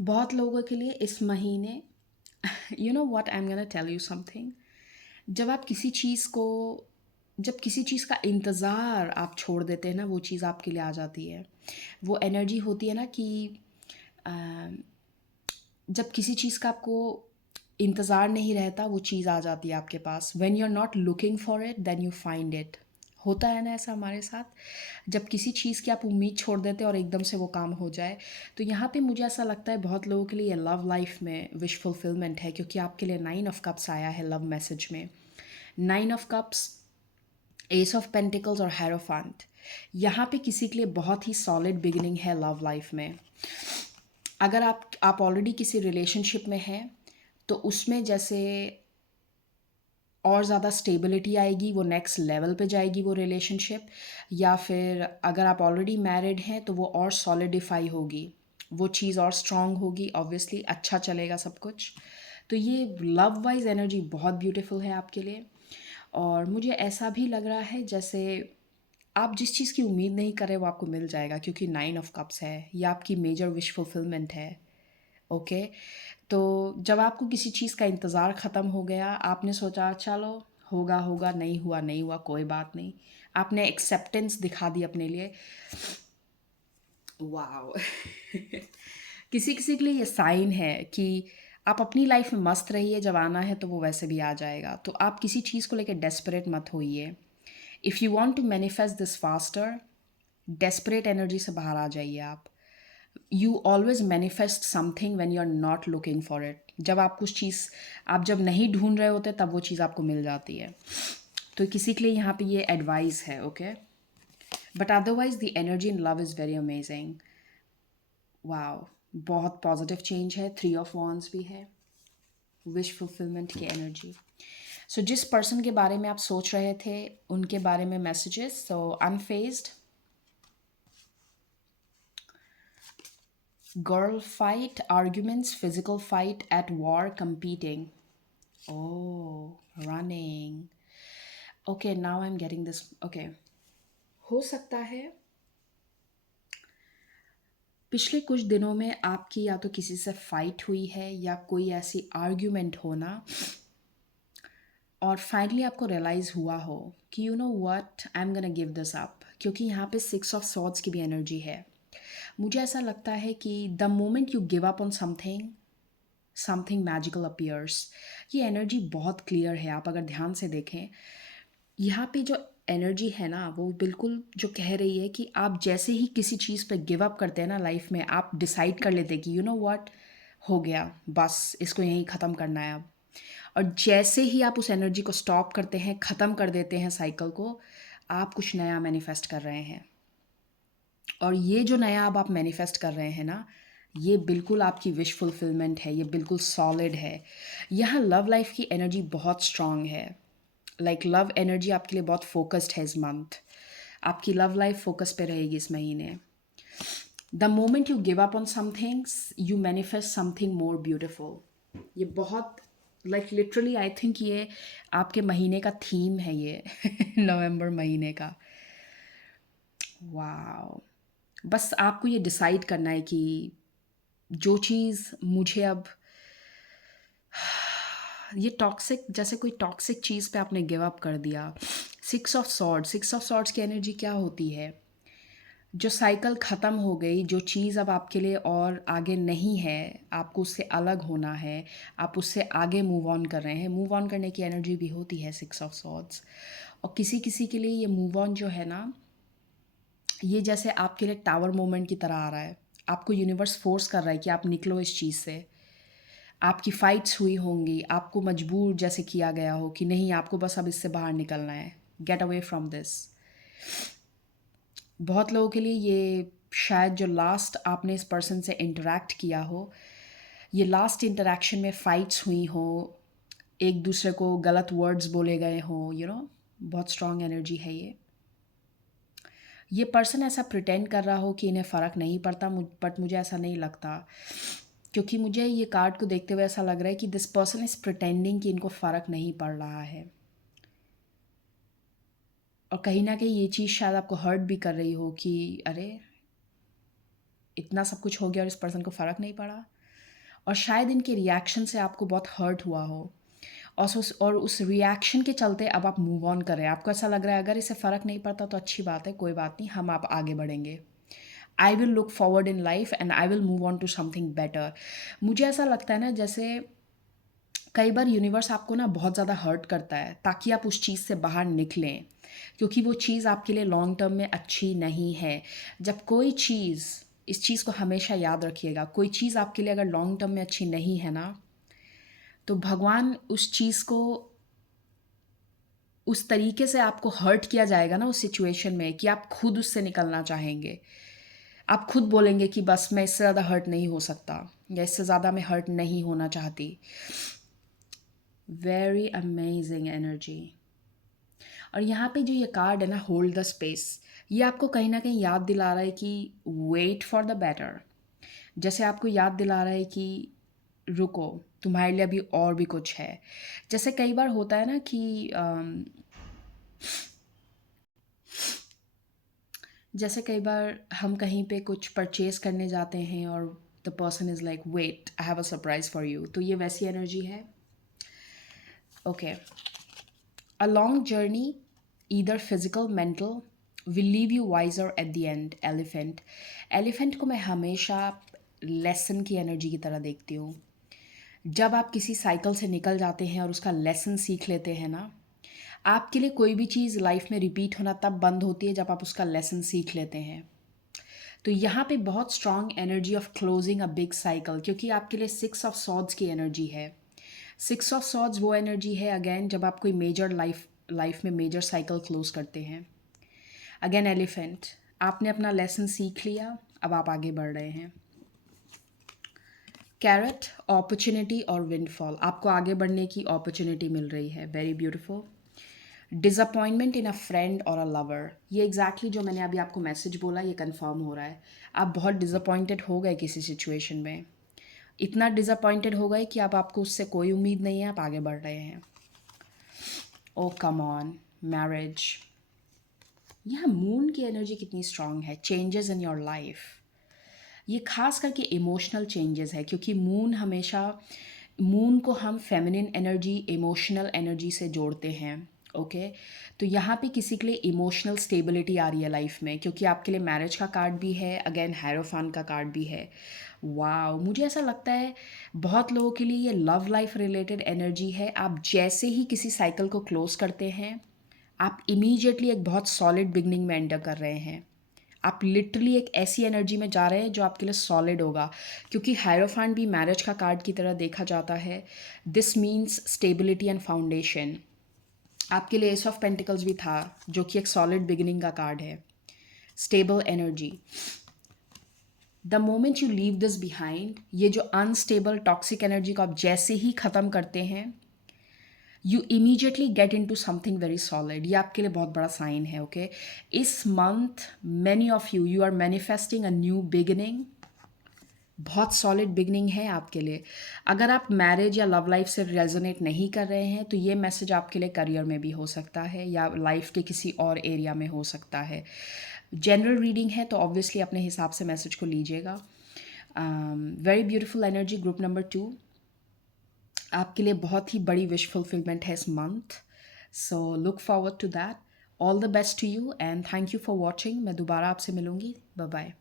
बहुत लोगों के लिए इस महीने you know what, I am gonna tell you something. जब आप किसी चीज़ को, जब किसी चीज़ का इंतज़ार आप छोड़ देते हैं ना, वो चीज़ आपके लिए आ जाती है। वो एनर्जी होती है ना कि अ, जब किसी चीज़ का आपको इंतज़ार नहीं रहता, वो चीज़ आ जाती है आपके पास। When you are not looking for it then you find it. होता है ना ऐसा हमारे साथ, जब किसी चीज़ की आप उम्मीद छोड़ देते हैं और एकदम से वो काम हो जाए। तो यहाँ पे मुझे ऐसा लगता है बहुत लोगों के लिए लव लाइफ में विश फुलफिलमेंट है, क्योंकि आपके लिए नाइन ऑफ कप्स आया है लव मैसेज में। Nine of cups, S of pentacles और हेरोफेंट। यहाँ पे किसी के लिए बहुत ही सॉलिड बिगिनिंग है लव लाइफ में। अगर आप ऑलरेडी किसी रिलेशनशिप में हैं तो उसमें जैसे और ज़्यादा स्टेबिलिटी आएगी, वो नेक्स्ट लेवल पे जाएगी वो रिलेशनशिप। या फिर अगर आप ऑलरेडी मैरिड हैं तो वो और सॉलिडिफाई होगी, वो चीज़ और स्ट्रांग होगी, ऑब्वियसली अच्छा चलेगा सब कुछ। तो ये लव वाइज एनर्जी बहुत ब्यूटीफुल है आपके लिए। और मुझे ऐसा भी लग रहा है जैसे आप जिस चीज़ की उम्मीद नहीं कर रहे वो आपको मिल जाएगा, क्योंकि नाइन ऑफ कप्स है, ये आपकी मेजर विश फुलफिलमेंट है। ओके, तो जब आपको किसी चीज़ का इंतज़ार ख़त्म हो गया, आपने सोचा चलो होगा होगा, नहीं हुआ नहीं हुआ, कोई बात नहीं, आपने एक्सेप्टेंस दिखा दी अपने लिए, वाओ। किसी किसी के लिए ये साइन है कि आप अपनी लाइफ में मस्त रहिए, जब आना है तो वो वैसे भी आ जाएगा। तो आप किसी चीज़ को लेकर डेस्परेट मत होइए। If you want to manifest this faster, desperate energy से बाहर आ जाइए आप। You always manifest something when you are not looking for it. जब आप कुछ चीज़, आप जब नहीं ढूंढ रहे होते तब वो चीज़ आपको मिल जाती है। तो किसी के लिए यहाँ पे ये एडवाइस है, okay. But otherwise the energy in love is very amazing, wow. बहुत पॉजिटिव चेंज है, थ्री ऑफ वॉन्ड्स भी है, विश फुलफिलमेंट की एनर्जी। सो जिस पर्सन के बारे में आप सोच रहे थे उनके बारे में messages. So अनफेज्ड, girl fight, arguments, physical fight, at war, competing. Oh, running. Okay, now I'm getting this. Okay, हो सकता है पिछले कुछ दिनों में आपकी या तो किसी से फाइट हुई है या कोई ऐसी आर्ग्यूमेंट होना, और फाइनली आपको रियलाइज़ हुआ हो कि you know what, I am gonna give this up, क्योंकि यहाँ पे सिक्स ऑफ सॉर्ड्स की भी एनर्जी है। मुझे ऐसा लगता है कि the moment you give up on something, something magical appears. ये एनर्जी बहुत क्लियर है, आप अगर ध्यान से देखें यहाँ पे जो एनर्जी है ना, वो बिल्कुल जो कह रही है कि आप जैसे ही किसी चीज़ पे गिव अप करते हैं ना लाइफ में, आप डिसाइड कर लेते हैं कि यू नो व्हाट, हो गया, बस इसको यहीं ख़त्म करना है अब। और जैसे ही आप उस एनर्जी को स्टॉप करते हैं, ख़त्म कर देते हैं साइकिल को, आप कुछ नया मैनिफेस्ट कर रहे हैं। और ये जो नया अब आप मैनिफेस्ट कर रहे हैं ना, ये बिल्कुल आपकी विश फुलफिलमेंट है, ये बिल्कुल सॉलिड है। यहाँ लव लाइफ की एनर्जी बहुत स्ट्रांग है। लाइक लव एनर्जी आपके लिए बहुत फोकस्ड है इस मंथ। आपकी लव लाइफ फोकस पे रहेगी इस महीने। The moment you give up on some things, you manifest something more beautiful. ये बहुत लाइक लिटरली आई थिंक ये आपके महीने का थीम है ये नवंबर महीने का। वाओ। बस आपको ये डिसाइड करना है कि जो चीज़ मुझे अब ये टॉक्सिक, जैसे कोई टॉक्सिक चीज़ पे आपने गिव अप कर दिया। सिक्स ऑफ सॉर्ड्स की एनर्जी क्या होती है? जो साइकिल ख़त्म हो गई, जो चीज़ अब आपके लिए और आगे नहीं है, आपको उससे अलग होना है, आप उससे आगे मूव ऑन कर रहे हैं। मूव ऑन करने की एनर्जी भी होती है सिक्स ऑफ सॉर्ड्स। और किसी किसी के लिए ये मूव ऑन जो है ना, ये जैसे आपके लिए टावर मोमेंट की तरह आ रहा है। आपको यूनिवर्स फोर्स कर रहा है कि आप निकलो इस चीज़ से। आपकी फाइट्स हुई होंगी, आपको मजबूर जैसे किया गया हो कि नहीं, आपको बस अब इससे बाहर निकलना है, गेट अवे फ्रॉम दिस। बहुत लोगों के लिए ये शायद जो लास्ट आपने इस पर्सन से इंटरेक्ट किया हो, ये लास्ट इंटरेक्शन में फाइट्स हुई हो, एक दूसरे को गलत वर्ड्स बोले गए हों, बहुत स्ट्रॉन्ग एनर्जी है ये। ये पर्सन ऐसा प्रिटेंड कर रहा हो कि इन्हें फ़र्क नहीं पड़ता, बट मुझे ऐसा नहीं लगता, क्योंकि मुझे ये कार्ड को देखते हुए ऐसा लग रहा है कि दिस पर्सन इज़ प्रिटेंडिंग कि इनको फ़र्क नहीं पड़ रहा है। और कहीं ना कहीं ये चीज़ शायद आपको हर्ट भी कर रही हो कि अरे, इतना सब कुछ हो गया और इस पर्सन को फ़र्क नहीं पड़ा। और शायद इनके रिएक्शन से आपको बहुत हर्ट हुआ हो, और उस रिएक्शन के चलते अब आप मूव ऑन कर रहे हैं। आपको ऐसा लग रहा है अगर इसे फ़र्क नहीं पड़ता तो अच्छी बात है, कोई बात नहीं, हम आप आगे बढ़ेंगे। I will look forward in life and I will move on to something better. मुझे ऐसा लगता है ना, जैसे कई बार यूनिवर्स आपको ना बहुत ज़्यादा हर्ट करता है ताकि आप उस चीज़ से बाहर निकलें, क्योंकि वो चीज़ आपके लिए लॉन्ग टर्म में अच्छी नहीं है। जब कोई चीज़, इस चीज़ को हमेशा याद रखिएगा, कोई चीज़ आपके लिए अगर लॉन्ग टर्म में अच्छी नहीं है ना, तो भगवान उस चीज़ को उस तरीके से आपको हर्ट किया जाएगा ना उस सिचुएशन में, कि आप खुद उससे निकलना चाहेंगे। आप खुद बोलेंगे कि बस मैं इससे ज़्यादा हर्ट नहीं हो सकता, या इससे ज़्यादा मैं हर्ट नहीं होना चाहती। Very amazing energy. और यहाँ पे जो ये कार्ड है ना, होल्ड द स्पेस, ये आपको कहीं ना कहीं याद दिला रहा है कि वेट फॉर द बेटर। जैसे आपको याद दिला रहा है कि रुको, तुम्हारे लिए अभी और भी कुछ है। जैसे कई बार होता है ना कि जैसे कई बार हम कहीं पे कुछ परचेज करने जाते हैं और the person is like wait, I have a surprise for you, तो ये वैसी एनर्जी है। Okay, a long journey, either physical mental, will leave you wiser at the end. Elephant, elephant को मैं हमेशा लेसन की एनर्जी की तरह देखती हूँ। जब आप किसी साइकिल से निकल जाते हैं और उसका लेसन सीख लेते हैं ना, आपके लिए कोई भी चीज़ लाइफ में रिपीट होना तब बंद होती है जब आप उसका लेसन सीख लेते हैं। तो यहाँ पे बहुत strong energy of closing a big cycle, क्योंकि आपके लिए सिक्स ऑफ सॉर्ड्स की एनर्जी है। सिक्स ऑफ सॉर्ड्स वो एनर्जी है अगेन जब आप कोई मेजर लाइफ में मेजर साइकिल क्लोज करते हैं। अगेन एलिफेंट, आपने अपना लेसन सीख लिया, अब आप आगे बढ़ रहे हैं। कैरेट, अपॉर्चुनिटी और विंडफॉल, आपको आगे बढ़ने की अपॉर्चुनिटी मिल रही है। Very beautiful. डिसअपॉइंटमेंट इन अ फ्रेंड और अ लवर, ये एग्जैक्टली जो मैंने अभी आपको मैसेज बोला ये कंफर्म हो रहा है। आप बहुत डिसअपॉइंटेड हो गए किसी सिचुएशन में, इतना डिसअपॉइंटेड हो गए कि अब आपको उससे कोई उम्मीद नहीं है, आप आगे बढ़ रहे हैं। ओ कम ऑन, मैरिज। यह मून की एनर्जी कितनी स्ट्रांग है। चेंजेस इन योर लाइफ, ये खास करके इमोशनल चेंजेस है, क्योंकि मून को हम फेमिनिन एनर्जी, इमोशनल एनर्जी से जोड़ते हैं। ओके, तो यहाँ पे किसी के लिए इमोशनल स्टेबिलिटी आ रही है लाइफ में, क्योंकि आपके लिए मैरिज का कार्ड भी है, अगेन हैरोफान का कार्ड भी है। वाओ, मुझे ऐसा लगता है बहुत लोगों के लिए ये लव लाइफ रिलेटेड एनर्जी है। आप जैसे ही किसी साइकिल को क्लोज करते हैं, आप इमीजिएटली एक बहुत सॉलिड बिगनिंग में एंटर कर रहे हैं। आप लिटरली एक ऐसी एनर्जी में जा रहे हैं जो आपके लिए सॉलिड होगा, क्योंकि हायरोफांट भी मैरिज का कार्ड की तरह देखा जाता है। This means stability and foundation. आपके लिए एस ऑफ पेंटिकल्स भी था, जो कि एक सॉलिड बिगिनिंग का कार्ड है, stable energy. The moment you leave this behind, ये जो अनस्टेबल टॉक्सिक एनर्जी को आप जैसे ही ख़त्म करते हैं, you immediately get in to something very solid. ये आपके लिए बहुत बड़ा साइन है। ओके, इस month many of you are manifesting a new beginning. बहुत सॉलिड बिगनिंग है आपके लिए। अगर आप मैरिज या लव लाइफ से रेजोनेट नहीं कर रहे हैं तो ये मैसेज आपके लिए करियर में भी हो सकता है या लाइफ के किसी और एरिया में हो सकता है। जनरल रीडिंग है तो ऑब्वियसली अपने हिसाब से मैसेज को लीजिएगा। Very beautiful energy group number 2, आपके लिए बहुत ही बड़ी विश फुलफिलमेंट है इस month, so look forward to that. All the best to you and thank you for watching. मैं दोबारा आपसे मिलूँगी। Bye bye.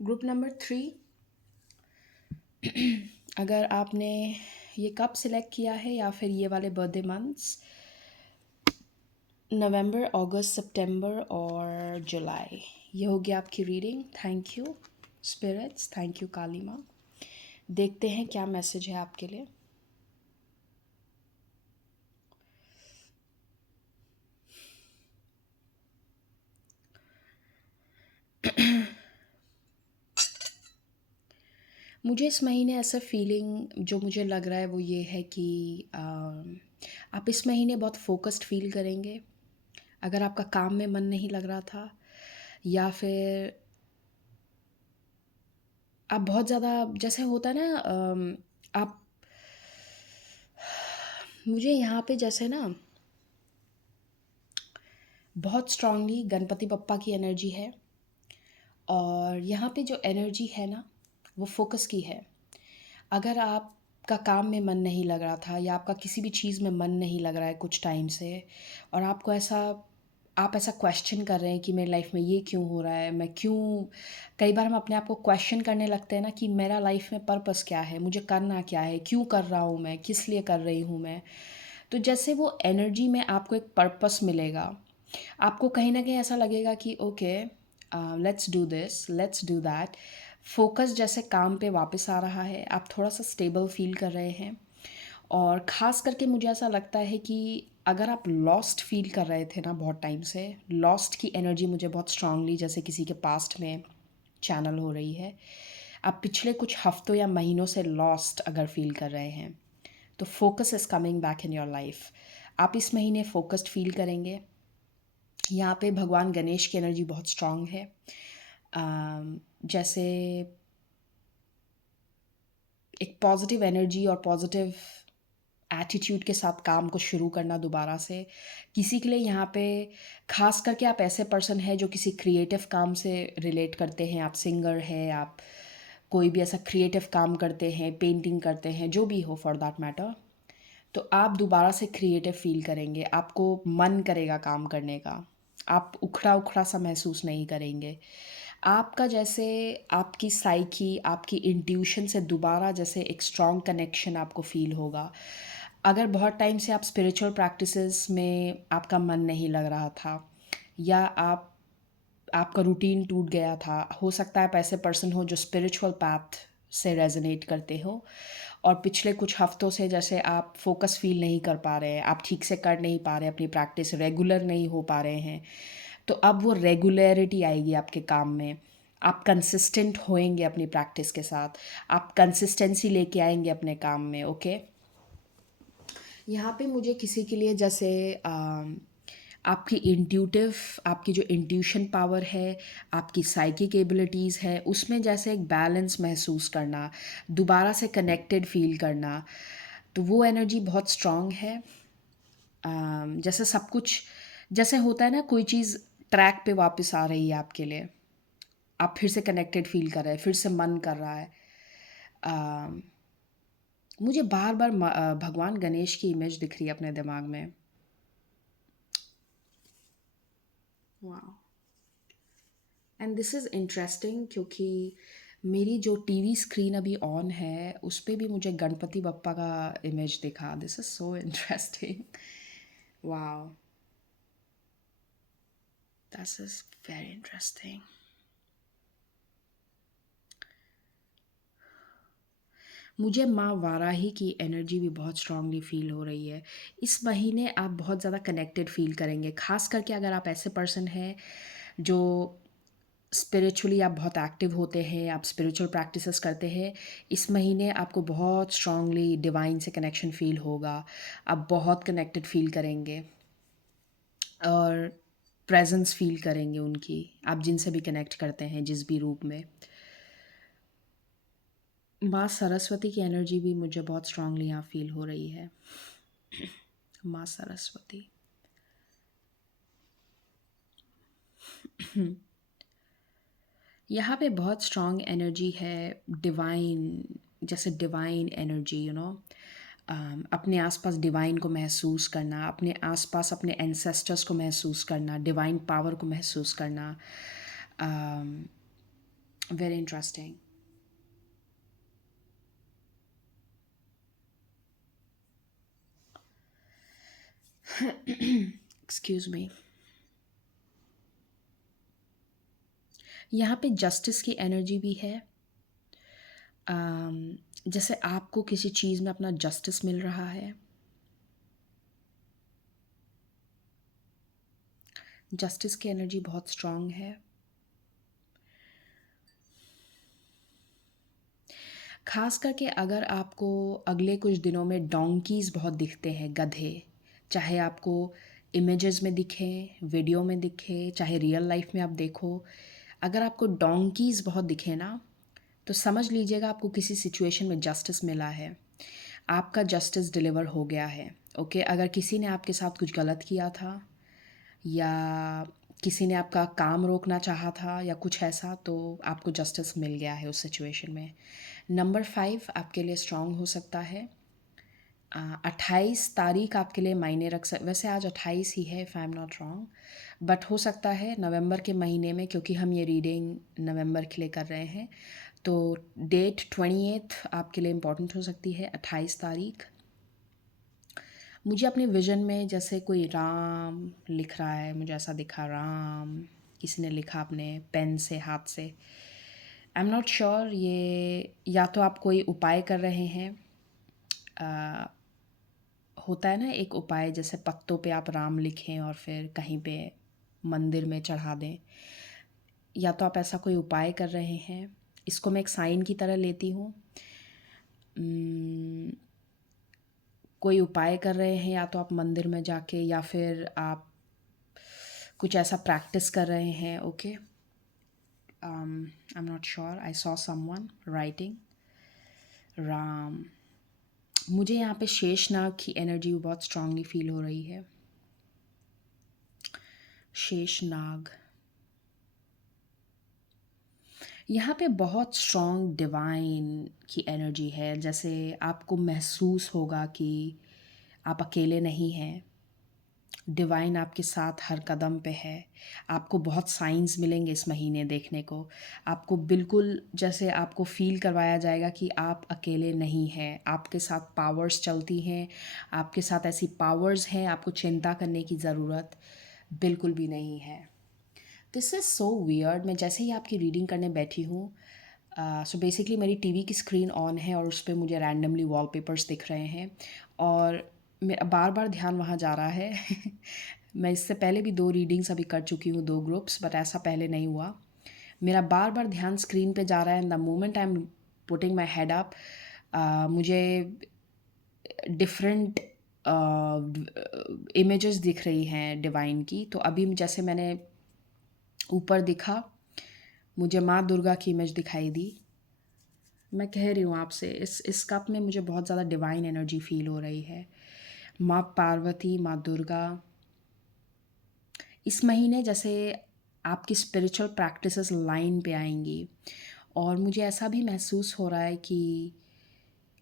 ग्रुप नंबर 3, अगर आपने ये कब सिलेक्ट किया है या फिर ये वाले बर्थडे मंथ्स, नवंबर, अगस्त, सितंबर और जुलाई, ये होगी आपकी reading. Thank you spirits, thank you Kali Maa. देखते हैं क्या मैसेज है आपके लिए। मुझे इस महीने ऐसा फीलिंग जो मुझे लग रहा है वो ये है कि आप इस महीने बहुत फोकस्ड फील करेंगे। अगर आपका काम में मन नहीं लग रहा था या फिर आप बहुत ज़्यादा, जैसे होता है ना, आप, मुझे यहाँ पे जैसे ना बहुत स्ट्रांगली गणपति बप्पा की एनर्जी है, और यहाँ पे जो एनर्जी है ना वो फोकस की है। अगर आपका काम में मन नहीं लग रहा था या आपका किसी भी चीज़ में मन नहीं लग रहा है कुछ टाइम से, और आपको ऐसा, आप ऐसा क्वेश्चन कर रहे हैं कि मेरी लाइफ में ये क्यों हो रहा है, मैं क्यों, कई बार हम अपने आप को क्वेश्चन करने लगते हैं ना कि मेरा लाइफ में पर्पस क्या है, मुझे करना क्या है, क्यों कर रहा हूँ मैं, किस लिए कर रही हूँ मैं। तो जैसे वो एनर्जी में आपको एक पर्पस मिलेगा, आपको कहीं ना कहीं ऐसा लगेगा कि okay, let's do this, let's do that. Focus जैसे काम पे वापस आ रहा है, आप थोड़ा सा स्टेबल फील कर रहे हैं। और ख़ास करके मुझे ऐसा लगता है कि अगर आप लॉस्ट फील कर रहे थे ना बहुत टाइम से, लॉस्ट की एनर्जी मुझे बहुत स्ट्रांगली जैसे किसी के पास्ट में चैनल हो रही है। आप पिछले कुछ हफ्तों या महीनों से लॉस्ट अगर फील कर रहे हैं तो focus is coming back in your life. आप इस महीने फोकस्ड फील करेंगे। यहाँ पे भगवान गणेश की एनर्जी बहुत स्ट्रांग है। जैसे एक पॉजिटिव एनर्जी और पॉजिटिव एटीट्यूड के साथ काम को शुरू करना दोबारा से। किसी के लिए यहाँ पे ख़ास करके आप ऐसे पर्सन हैं जो किसी क्रिएटिव काम से रिलेट करते हैं, आप सिंगर हैं, आप कोई भी ऐसा क्रिएटिव काम करते हैं, पेंटिंग करते हैं, जो भी हो फॉर दैट मैटर, तो आप दोबारा से क्रिएटिव फील करेंगे, आपको मन करेगा काम करने का, आप उखड़ा उखड़ा सा महसूस नहीं करेंगे। आपका जैसे आपकी साइकी, आपकी इंट्यूशन से दोबारा जैसे एक स्ट्रॉन्ग कनेक्शन आपको फील होगा। अगर बहुत टाइम से आप स्पिरिचुअल प्रैक्टिसेस में आपका मन नहीं लग रहा था, या आपका रूटीन टूट गया था, हो सकता है आप ऐसे पर्सन हो जो स्पिरिचुअल पाथ से रेजोनेट करते हो, और पिछले कुछ हफ्तों से जैसे आप फोकस फील नहीं कर पा रहे हैं, आप ठीक से कर नहीं पा रहे हैं, अपनी प्रैक्टिस रेगुलर नहीं हो पा रहे हैं, तो अब वो रेगुलरिटी आएगी आपके काम में। आप कंसिस्टेंट होएंगे अपनी प्रैक्टिस के साथ, आप कंसिस्टेंसी लेके आएंगे अपने काम में। ओके, यहाँ पे मुझे किसी के लिए जैसे आपकी इंट्यूटिव, आपकी जो इंट्यूशन पावर है, आपकी साइकिक एबिलिटीज़ है, उसमें जैसे एक बैलेंस महसूस करना, दोबारा से कनेक्टेड फील करना, तो वो एनर्जी बहुत स्ट्रॉन्ग है। जैसे सब कुछ, जैसे होता है ना, कोई चीज़ ट्रैक पे वापस आ रही है आपके लिए, आप फिर से कनेक्टेड फील कर रहे हैं, फिर से मन कर रहा है। अम, मुझे बार बार भगवान गणेश की इमेज दिख रही है अपने दिमाग में। वाह, एंड दिस इज़ इंटरेस्टिंग क्योंकि मेरी जो टीवी स्क्रीन अभी ऑन है उस पे भी मुझे गणपति बप्पा का इमेज दिखा। This is so interesting. वाह, दिस इज़ वेरी इंटरेस्टिंग। मुझे माँ वाराही की एनर्जी भी बहुत स्ट्रांगली फील हो रही है। इस महीने आप बहुत ज़्यादा कनेक्टेड फील करेंगे, ख़ास करके अगर आप ऐसे पर्सन हैं जो स्पिरिचुअली आप बहुत एक्टिव होते हैं, आप स्पिरिचुअल प्रैक्टिसेस करते हैं। इस महीने आपको बहुत स्ट्रांगली डिवाइन से कनेक्शन फील होगा, आप बहुत कनेक्टेड फील करेंगे और प्रेजेंस फील करेंगे उनकी, आप जिनसे भी कनेक्ट करते हैं जिस भी रूप में। माँ सरस्वती की एनर्जी भी मुझे बहुत स्ट्रांगली यहाँ फील हो रही है। माँ सरस्वती, यहाँ पे बहुत स्ट्रॉन्ग एनर्जी है, डिवाइन, जैसे डिवाइन एनर्जी, अपने आसपास डिवाइन को महसूस करना, अपने आसपास अपने एंसेस्टर्स को महसूस करना, डिवाइन पावर को महसूस करना। Very interesting. Excuse me. यहाँ पे जस्टिस की एनर्जी भी है। जैसे आपको किसी चीज़ में अपना जस्टिस मिल रहा है। जस्टिस की एनर्जी बहुत स्ट्रॉन्ग है। खास करके अगर आपको अगले कुछ दिनों में डोंकीज़ बहुत दिखते हैं, गधे, चाहे आपको इमेजेस में दिखें, वीडियो में दिखे, चाहे रियल लाइफ में आप देखो, अगर आपको डोंकीज़ बहुत दिखे ना, तो समझ लीजिएगा आपको किसी सिचुएशन में जस्टिस मिला है, आपका जस्टिस डिलीवर हो गया है। ओके, अगर किसी ने आपके साथ कुछ गलत किया था या किसी ने आपका काम रोकना चाहा था या कुछ ऐसा, तो आपको जस्टिस मिल गया है उस सिचुएशन में। नंबर 5 आपके लिए स्ट्रॉन्ग हो सकता है। 28 तारीख आपके लिए मायने वैसे आज 28 ही है, if I am not wrong, but हो सकता है नवंबर के महीने में, क्योंकि हम ये रीडिंग नवंबर के लिए कर रहे हैं, तो डेट 28 आपके लिए इम्पॉर्टेंट हो सकती है, 28 तारीख। मुझे अपने विज़न में जैसे कोई राम लिख रहा है, मुझे ऐसा दिखा, राम किसी ने लिखा अपने पेन से, हाथ से। आई एम नॉट श्योर, ये या तो आप कोई उपाय कर रहे हैं। होता है ना एक उपाय, जैसे पत्तों पे आप राम लिखें और फिर कहीं पे मंदिर में चढ़ा दें, या तो आप ऐसा कोई उपाय कर रहे हैं। इसको मैं एक साइन की तरह लेती हूँ। कोई उपाय कर रहे हैं, या तो आप मंदिर में जाके, या फिर आप कुछ ऐसा प्रैक्टिस कर रहे हैं। Okay, I am not sure, I saw someone writing Ram. मुझे यहाँ पे शेषनाग की एनर्जी बहुत स्ट्रांगली फील हो रही है। शेषनाग, यहाँ पे बहुत स्ट्रॉन्ग डिवाइन की एनर्जी है। जैसे आपको महसूस होगा कि आप अकेले नहीं हैं, डिवाइन आपके साथ हर कदम पे है। आपको बहुत साइंस मिलेंगे इस महीने देखने को। आपको बिल्कुल जैसे आपको फ़ील करवाया जाएगा कि आप अकेले नहीं हैं, आपके साथ पावर्स चलती हैं, आपके साथ ऐसी पावर्स हैं, आपको चिंता करने की ज़रूरत बिल्कुल भी नहीं है। This is so weird. मैं जैसे ही आपकी रीडिंग करने बैठी हूँ, सो बेसिकली मेरी टीवी की स्क्रीन ऑन है और उस पर मुझे रैंडमली वॉलपेपर्स दिख रहे हैं और मेरा बार बार ध्यान वहाँ जा रहा है। मैं इससे पहले भी 2 रीडिंग्स अभी कर चुकी हूँ, 2 ग्रुप्स, बट ऐसा पहले नहीं हुआ। मेरा बार बार ध्यान स्क्रीन पे जा रहा है, and the moment I am putting my head up, मुझे डिफरेंट इमेजेस दिख रही हैं डिवाइन की। तो अभी जैसे मैंने ऊपर दिखा, मुझे माँ दुर्गा की इमेज दिखाई दी। मैं कह रही हूँ आपसे, इस कप में मुझे बहुत ज़्यादा डिवाइन एनर्जी फील हो रही है। माँ पार्वती, माँ दुर्गा। इस महीने जैसे आपकी स्पिरिचुअल प्रैक्टिसेस लाइन पे आएंगी, और मुझे ऐसा भी महसूस हो रहा है कि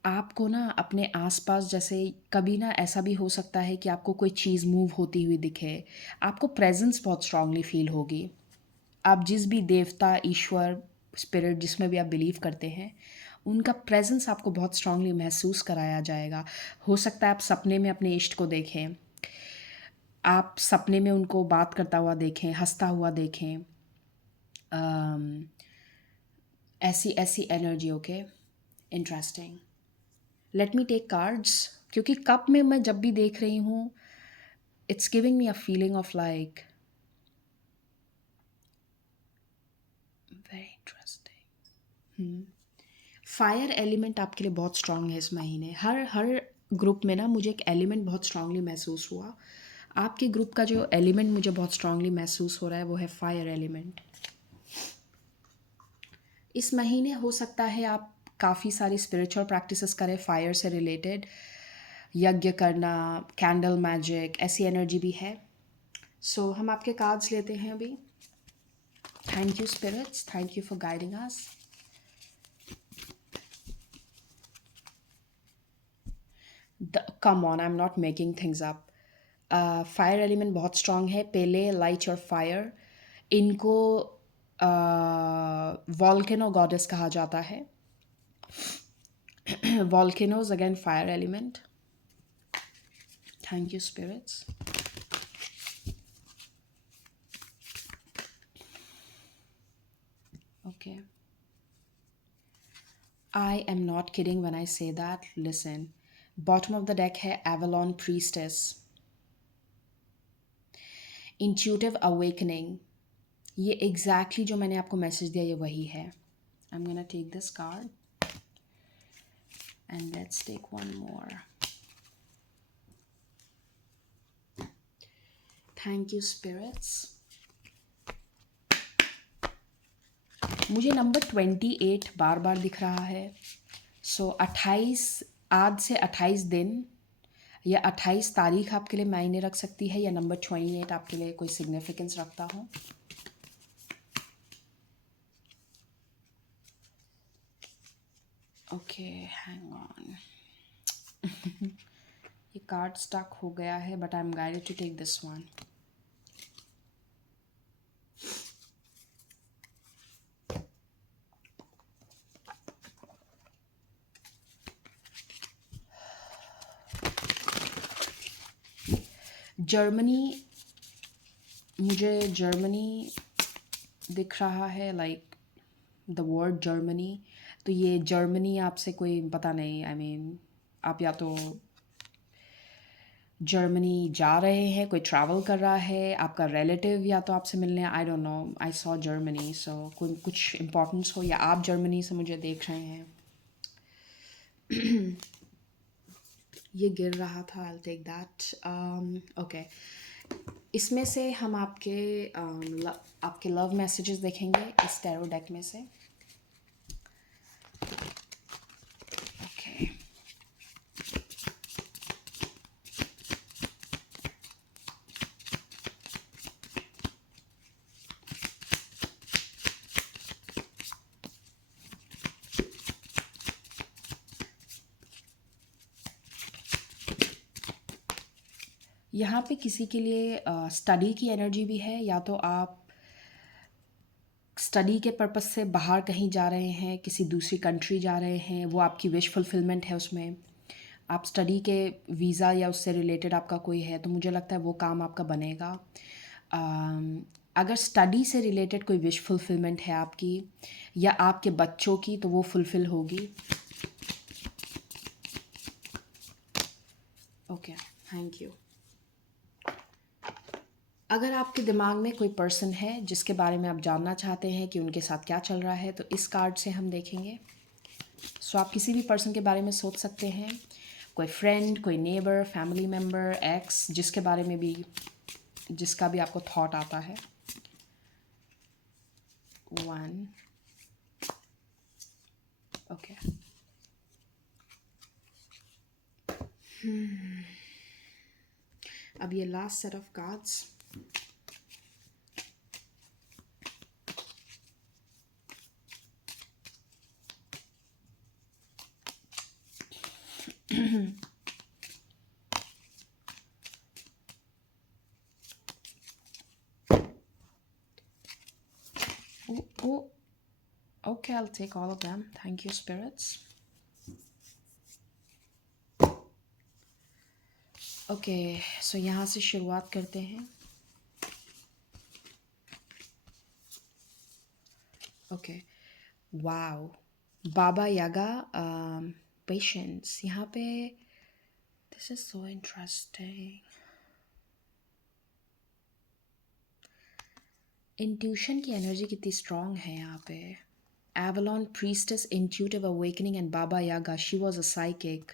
आपको ना अपने आसपास, जैसे कभी ना ऐसा भी हो सकता है कि आपको कोई चीज़ मूव होती हुई दिखे, आपको प्रेजेंस बहुत स्ट्रांगली फील होगी। आप जिस भी देवता, ईश्वर, स्पिरिट जिसमें भी आप बिलीव करते हैं, उनका प्रेजेंस आपको बहुत स्ट्रांगली महसूस कराया जाएगा। हो सकता है आप सपने में अपने इष्ट को देखें, आप सपने में उनको बात करता हुआ देखें, हंसता हुआ देखें। ऐसी ऐसी energy. Okay, interesting. Let me take cards, क्योंकि कप में मैं जब भी देख रही हूँ, it's giving me a feeling of like very interesting. Fire element आपके लिए बहुत स्ट्रांग है इस महीने। हर हर ग्रुप में ना मुझे एक एलिमेंट बहुत स्ट्रांगली महसूस हुआ। आपके ग्रुप का जो एलिमेंट मुझे बहुत स्ट्रांगली महसूस हो रहा है वो है फायर एलिमेंट। इस महीने हो सकता है आप काफ़ी सारी स्पिरिचुअल प्रैक्टिसेस करें फायर से रिलेटेड, यज्ञ करना, कैंडल मैजिक, ऐसी एनर्जी भी है। सो हम आपके कार्ड्स लेते हैं अभी। Thank you, spirits. Thank you for guiding us. Come on, I'm not making things up. Fire element बहुत स्ट्रांग है. पेले, लाइट और फायर, इनको वॉल्केनो गॉडेस कहा जाता है. Volcanoes, again, fire element. Thank you, spirits. Okay. I am not kidding when I say that. Listen. Bottom of the deck है Avalon Priestess. Intuitive Awakening. ये exactly जो मैंने आपको मैसेज दिया ये वही है. I'm gonna take this card. And let's take one more. Thank you, spirits. मुझे नंबर 28 बार बार दिख रहा है. सो 28, आज से 28 दिन या 28 तारीख आपके लिए मायने रख सकती है, या नंबर 28 आपके लिए कोई सिग्निफिकेंस रखता हो. Okay, hang on. ये कार्ड स्टक हो गया है, but I am guided to take this one. Germany, मुझे जर्मनी दिख रहा है, लाइक द वर्ड जर्मनी. तो ये जर्मनी आपसे कोई पता नहीं, आई मीन आप या तो जर्मनी जा रहे हैं, कोई ट्रैवल कर रहा है, आपका रिलेटिव या तो आपसे मिलने, I don't know. I saw Germany, so कोई कुछ इम्पोर्टेंस हो, या आप जर्मनी से मुझे देख रहे हैं. ये गिर रहा था, आई टेक दैट. ओके, इसमें से हम आपके लव मैसेजेस देखेंगे इस टैरो डेक में से. ओके, यहाँ पे किसी के लिए स्टडी की एनर्जी भी है, या तो आप स्टडी के पर्पस से बाहर कहीं जा रहे हैं, किसी दूसरी कंट्री जा रहे हैं, वो आपकी विश फुलफिलमेंट है. उसमें आप स्टडी के वीज़ा या उससे रिलेटेड आपका कोई है, तो मुझे लगता है वो काम आपका बनेगा. अगर स्टडी से रिलेटेड कोई विश फुलफिलमेंट है आपकी या आपके बच्चों की, तो वो फुलफ़िल होगी. Okay, thank you. अगर आपके दिमाग में कोई पर्सन है जिसके बारे में आप जानना चाहते हैं कि उनके साथ क्या चल रहा है, तो इस कार्ड से हम देखेंगे. सो आप किसी भी पर्सन के बारे में सोच सकते हैं, कोई फ्रेंड, कोई नेबर, फैमिली मेम्बर, एक्स, जिसके बारे में भी, जिसका भी आपको थॉट आता है. 1. ओके. अब ये last set of cards. Oh, okay, I'll take all of them. Thank you, spirits. Okay, so यहाँ से शुरुआत करते हैं. ओके, वाओ, बाबा यागा पेशेंस. यहाँ पे this is so interesting. Intuition की एनर्जी कितनी स्ट्रांग है यहाँ पे. Avalon priestess, intuitive awakening and Baba Yaga. She was a psychic.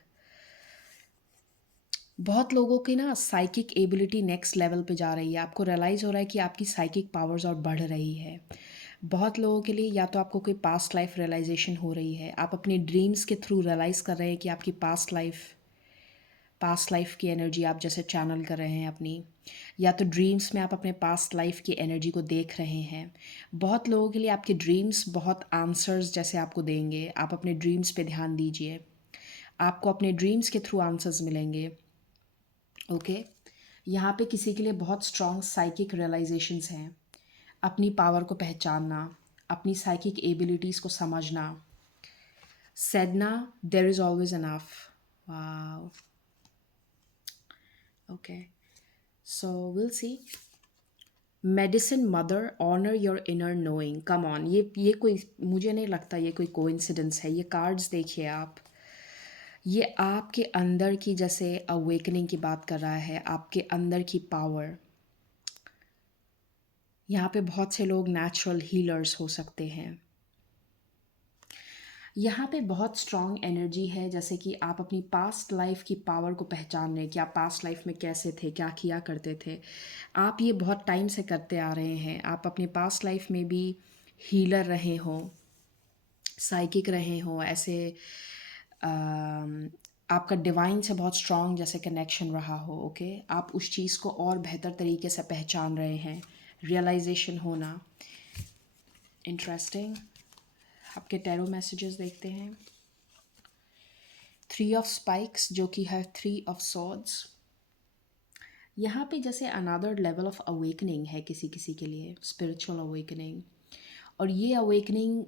बहुत लोगों की ना साइकिक एबिलिटी नेक्स्ट लेवल पे जा रही है. आपको रियलाइज़ हो रहा है कि आपकी साइकिक पावर्स और बढ़ रही है. बहुत लोगों के लिए या तो आपको कोई पास्ट लाइफ रियलाइजेशन हो रही है, आप अपने ड्रीम्स के थ्रू रियलाइज़ कर रहे हैं कि आपकी पास्ट लाइफ पास्ट लाइफ की एनर्जी आप जैसे चैनल कर रहे हैं अपनी, या तो ड्रीम्स में आप अपने पास्ट लाइफ की एनर्जी को देख रहे हैं। बहुत लोगों के लिए आपके ड्रीम्स बहुत आंसर्स जैसे आपको देंगे। आप अपने ड्रीम्स पे ध्यान दीजिए, आपको अपने ड्रीम्स के थ्रू आंसर्स मिलेंगे। ओके, यहाँ पे किसी के लिए बहुत स्ट्रॉन्ग साइकिक रियलाइजेशंस हैं। अपनी पावर को पहचानना, अपनी साइकिक एबिलिटीज़ को समझना। Sedna, there is always enough. Wow. Okay. So we'll see. Medicine mother, honor your inner knowing. Come on, ये कोई, मुझे नहीं लगता ये कोई कोइंसिडेंस है। ये कार्ड्स देखिए आप, ये आपके अंदर की जैसे अवेकनिंग की बात कर रहा है, आपके अंदर की पावर। यहाँ पे बहुत से लोग नेचुरल हीलर्स हो सकते हैं। यहाँ पे बहुत स्ट्रॉन्ग एनर्जी है, जैसे कि आप अपनी पास्ट लाइफ की पावर को पहचान रहे हैं कि आप पास्ट लाइफ में कैसे थे, क्या किया करते थे। आप ये बहुत टाइम से करते आ रहे हैं। आप अपनी पास्ट लाइफ में भी हीलर रहे हो, साइकिक रहे हो, ऐसे आपका डिवाइन से बहुत स्ट्रॉन्ग जैसे कनेक्शन रहा हो। ओके, आप उस चीज़ को और बेहतर तरीके से पहचान रहे हैं। रियलाइजेशन होना इंटरेस्टिंग। आपके टैरो मैसेजेस देखते हैं। 3 ऑफ स्पाइक्स जो कि है 3 ऑफ सॉर्ड्स। यहाँ पे जैसे अनदर लेवल ऑफ अवेकनिंग है किसी किसी के लिए, स्पिरिचुअल अवेकनिंग। और ये अवेकनिंग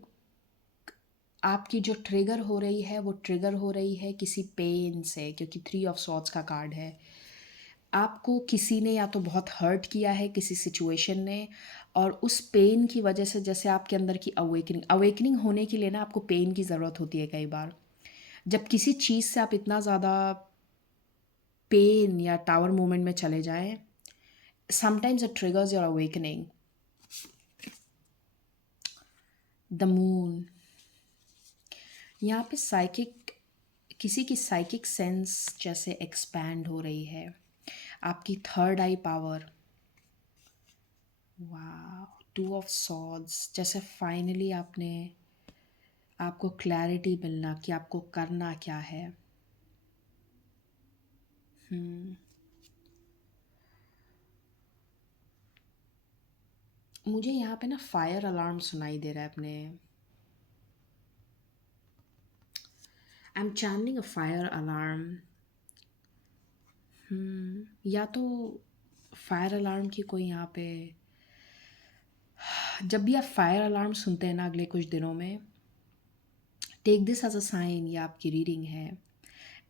आपकी जो ट्रिगर हो रही है वो ट्रिगर हो रही है किसी पेन से, क्योंकि 3 ऑफ सॉर्ड्स का कार्ड है। आपको किसी ने या तो बहुत हर्ट किया है किसी सिचुएशन ने, और उस पेन की वजह से जैसे आपके अंदर की अवेकनिंग होने के लिए ना आपको पेन की ज़रूरत होती है कई बार। जब किसी चीज़ से आप इतना ज़्यादा पेन या टावर मोमेंट में चले जाएं, sometimes it triggers your awakening. The moon, यहाँ पे साइकिक, किसी की साइकिक सेंस जैसे एक्सपैंड हो रही है। आपकी थर्ड आई पावर, वाह, 2 ऑफ सॉर्ड्स, जैसे फाइनली आपको क्लैरिटी मिलना कि आपको करना क्या है। मुझे यहाँ पे ना फायर अलार्म सुनाई दे रहा है अपने। I am channelling a fire alarm. या तो फायर अलार्म की कोई यहाँ पे, जब भी आप फायर अलार्म सुनते हैं ना अगले कुछ दिनों में, take this as a sign, ये आपकी रीडिंग है।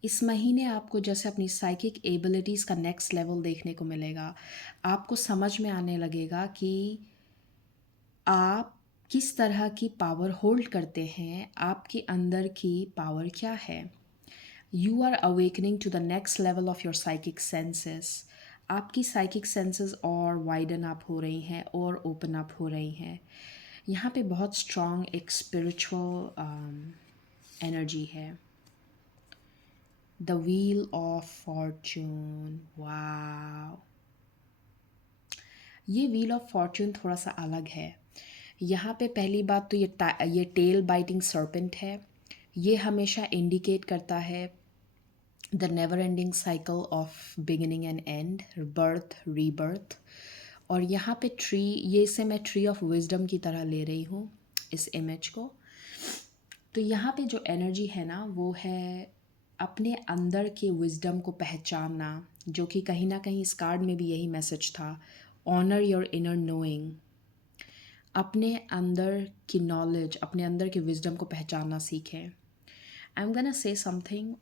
इस महीने आपको जैसे अपनी साइकिक एबिलिटीज़ का नेक्स्ट लेवल देखने को मिलेगा। आपको समझ में आने लगेगा कि आप किस तरह की पावर होल्ड करते हैं, आपके अंदर की पावर क्या है। You are awakening to the next level of your psychic senses. आपकी साइकिक सेंसेस और वाइडन अप हो रही हैं और ओपन अप हो रही हैं। यहाँ पे बहुत स्ट्रॉन्ग एक स्पिरिचुअल एनर्जी है। द व्हील ऑफ फॉर्चून, वाव। ये व्हील ऑफ फॉर्चून थोड़ा सा अलग है। यहाँ पे पहली बात तो ये टेल बाइटिंग सर्पेंट है। ये हमेशा इंडिकेट करता है the never ending cycle of beginning and and, birth rebirth. और यहाँ पे ट्री, ये से मैं ट्री ऑफ विजडम की तरह ले रही हूँ इस इमेज को। तो यहाँ पे जो एनर्जी है ना वो है अपने अंदर के विजडम को पहचानना, जो कि कहीं ना कहीं इस कार्ड में भी यही मैसेज था। ऑनर योर इनर नोइंग, अपने अंदर की नॉलेज, अपने अंदर के विजडम को पहचानना सीखें। आई am gonna say something,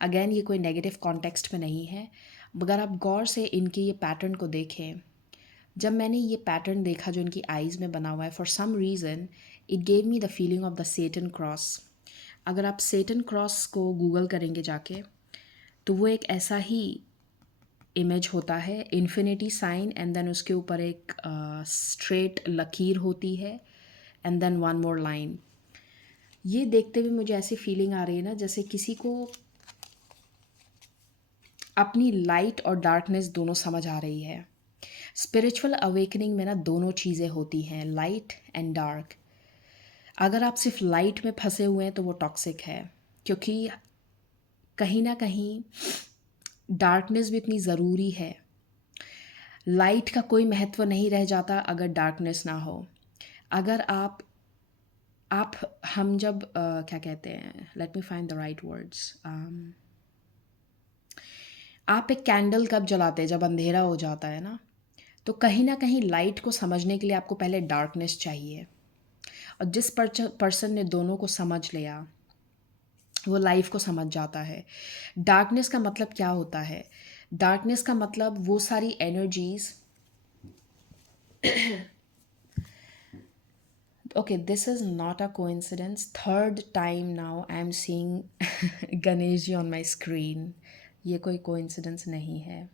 again ये कोई नेगेटिव कॉन्टेक्स्ट में नहीं है, मगर आप गौर से इनके ये पैटर्न को देखें। जब मैंने ये पैटर्न देखा जो इनकी आईज़ में बना हुआ है, for some reason it gave me the feeling of the Satan cross. अगर आप सेटन क्रॉस को गूगल करेंगे जाके, तो वो एक ऐसा ही इमेज होता है, इन्फिनिटी साइन एंड देन उसके ऊपर एक स्ट्रेट लकीर होती है and then one more line. ये देखते हुए मुझे ऐसी फीलिंग आ रही है ना जैसे किसी को अपनी लाइट और डार्कनेस दोनों समझ आ रही है। स्पिरिचुअल अवेकनिंग में ना दोनों चीज़ें होती हैं, लाइट एंड डार्क। अगर आप सिर्फ लाइट में फंसे हुए हैं तो वो टॉक्सिक है, क्योंकि कहीं ना कहीं डार्कनेस भी इतनी ज़रूरी है। लाइट का कोई महत्व नहीं रह जाता अगर डार्कनेस ना हो। अगर आप हम जब क्या कहते हैं, let me find the right words. आप एक कैंडल कब जलाते हैं? जब अंधेरा हो जाता है ना। तो कहीं ना कहीं लाइट को समझने के लिए आपको पहले डार्कनेस चाहिए। और जिस पर्सन ने दोनों को समझ लिया, वो लाइफ को समझ जाता है। डार्कनेस का मतलब क्या होता है? डार्कनेस का मतलब वो सारी energies. Okay, this is not a coincidence. Third time now I am seeing Ganesh ji on my screen. ये कोई कोइंसिडेंस नहीं है।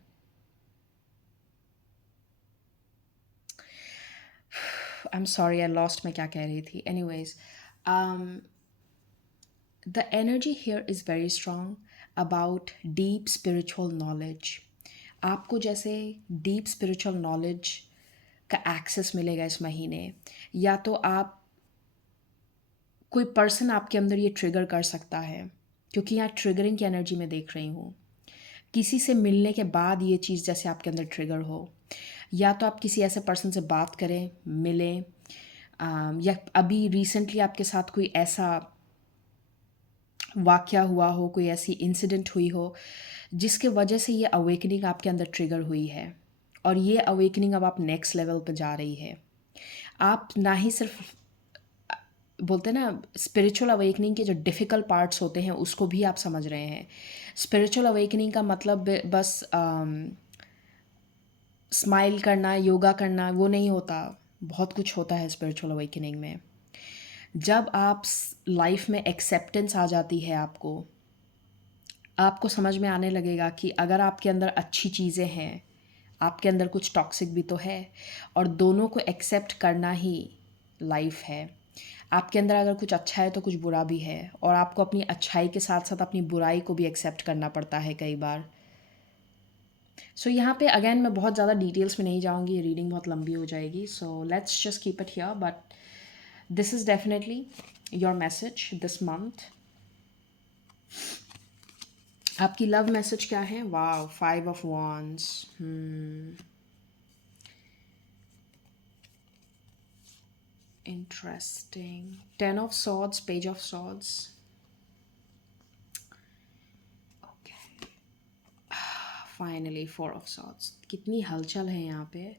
I am sorry, I lost मैं क्या कह रही थी। Anyways, the energy here is very strong about deep spiritual knowledge. आपको जैसे डीप स्पिरिचुअल नॉलेज का एक्सेस मिलेगा इस महीने, या तो आप कोई पर्सन आपके अंदर ये ट्रिगर कर सकता है, क्योंकि यहाँ ट्रिगरिंग की एनर्जी मैं देख रही हूँ। किसी से मिलने के बाद ये चीज़ जैसे आपके अंदर ट्रिगर हो, या तो आप किसी ऐसे पर्सन से बात करें, मिलें, या अभी रिसेंटली आपके साथ कोई ऐसा वाक़या हुआ हो, कोई ऐसी इंसिडेंट हुई हो जिसके वजह से ये अवेकनिंग आपके अंदर ट्रिगर हुई है। और ये अवेकनिंग अब आप नेक्स्ट लेवल पे जा रही है। आप ना ही सिर्फ बोलते हैं ना, स्पिरिचुअल अवेकनिंग के जो डिफ़िकल्ट पार्ट्स होते हैं उसको भी आप समझ रहे हैं। स्पिरिचुअल अवेकनिंग का मतलब बस स्माइल करना, योगा करना, वो नहीं होता। बहुत कुछ होता है स्पिरिचुअल अवेकनिंग में। जब आप लाइफ में एक्सेप्टेंस आ जाती है, आपको समझ में आने लगेगा कि अगर आपके अंदर अच्छी चीज़ें हैं, आपके अंदर कुछ टॉक्सिक भी तो है, और दोनों को एक्सेप्ट करना ही लाइफ है। आपके अंदर अगर कुछ अच्छा है तो कुछ बुरा भी है, और आपको अपनी अच्छाई के साथ साथ अपनी बुराई को भी एक्सेप्ट करना पड़ता है कई बार। सो यहाँ पे अगेन मैं बहुत ज़्यादा डिटेल्स में नहीं जाऊँगी, रीडिंग बहुत लंबी हो जाएगी। So let's just keep it here, but this is definitely your message this month. आपकी लव मैसेज क्या है? वाव, 5 of wands। Interesting. 10 of swords, page of swords। Okay, finally 4 of swords। कितनी हलचल है यहाँ पे।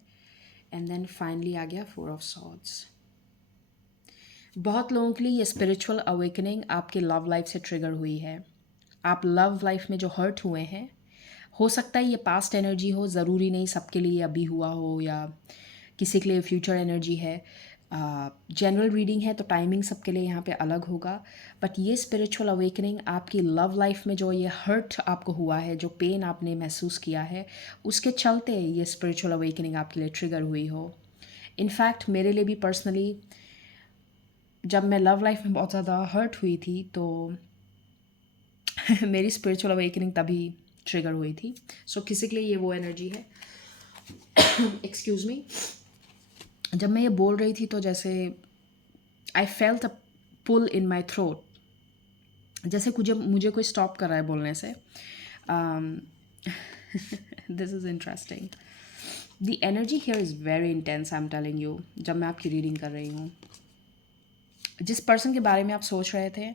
एंड देन फाइनली आ गया 4 of swords। बहुत लोगों के लिए ये स्पिरिचुअल अवेकनिंग आपके लव लाइफ से ट्रिगर हुई है। आप लव लाइफ में जो हर्ट हुए हैं, हो सकता है ये पास्ट एनर्जी हो, ज़रूरी नहीं सबके लिए अभी हुआ हो, या किसी के लिए फ्यूचर एनर्जी है। जनरल रीडिंग है तो टाइमिंग सबके लिए यहाँ पे अलग होगा। बट ये स्पिरिचुअल अवेकनिंग आपकी लव लाइफ में जो ये हर्ट आपको हुआ है, जो पेन आपने महसूस किया है, उसके चलते ये स्पिरिचुअल अवेकनिंग आपके लिए ट्रिगर हुई हो। इनफैक्ट मेरे लिए भी पर्सनली, जब मैं लव लाइफ में बहुत ज़्यादा हर्ट हुई थी तो मेरी स्पिरिचुअल अवेकनिंग तभी ट्रिगर हुई थी। सो किसी के लिए ये वो एनर्जी है। Excuse me. जब मैं ये बोल रही थी तो जैसे I felt a pull in my throat, जैसे मुझे कोई स्टॉप कर रहा है बोलने से। This is interesting. The energy here is very intense, I am telling you. जब मैं आपकी रीडिंग कर रही हूँ, जिस पर्सन के बारे में आप सोच रहे थे,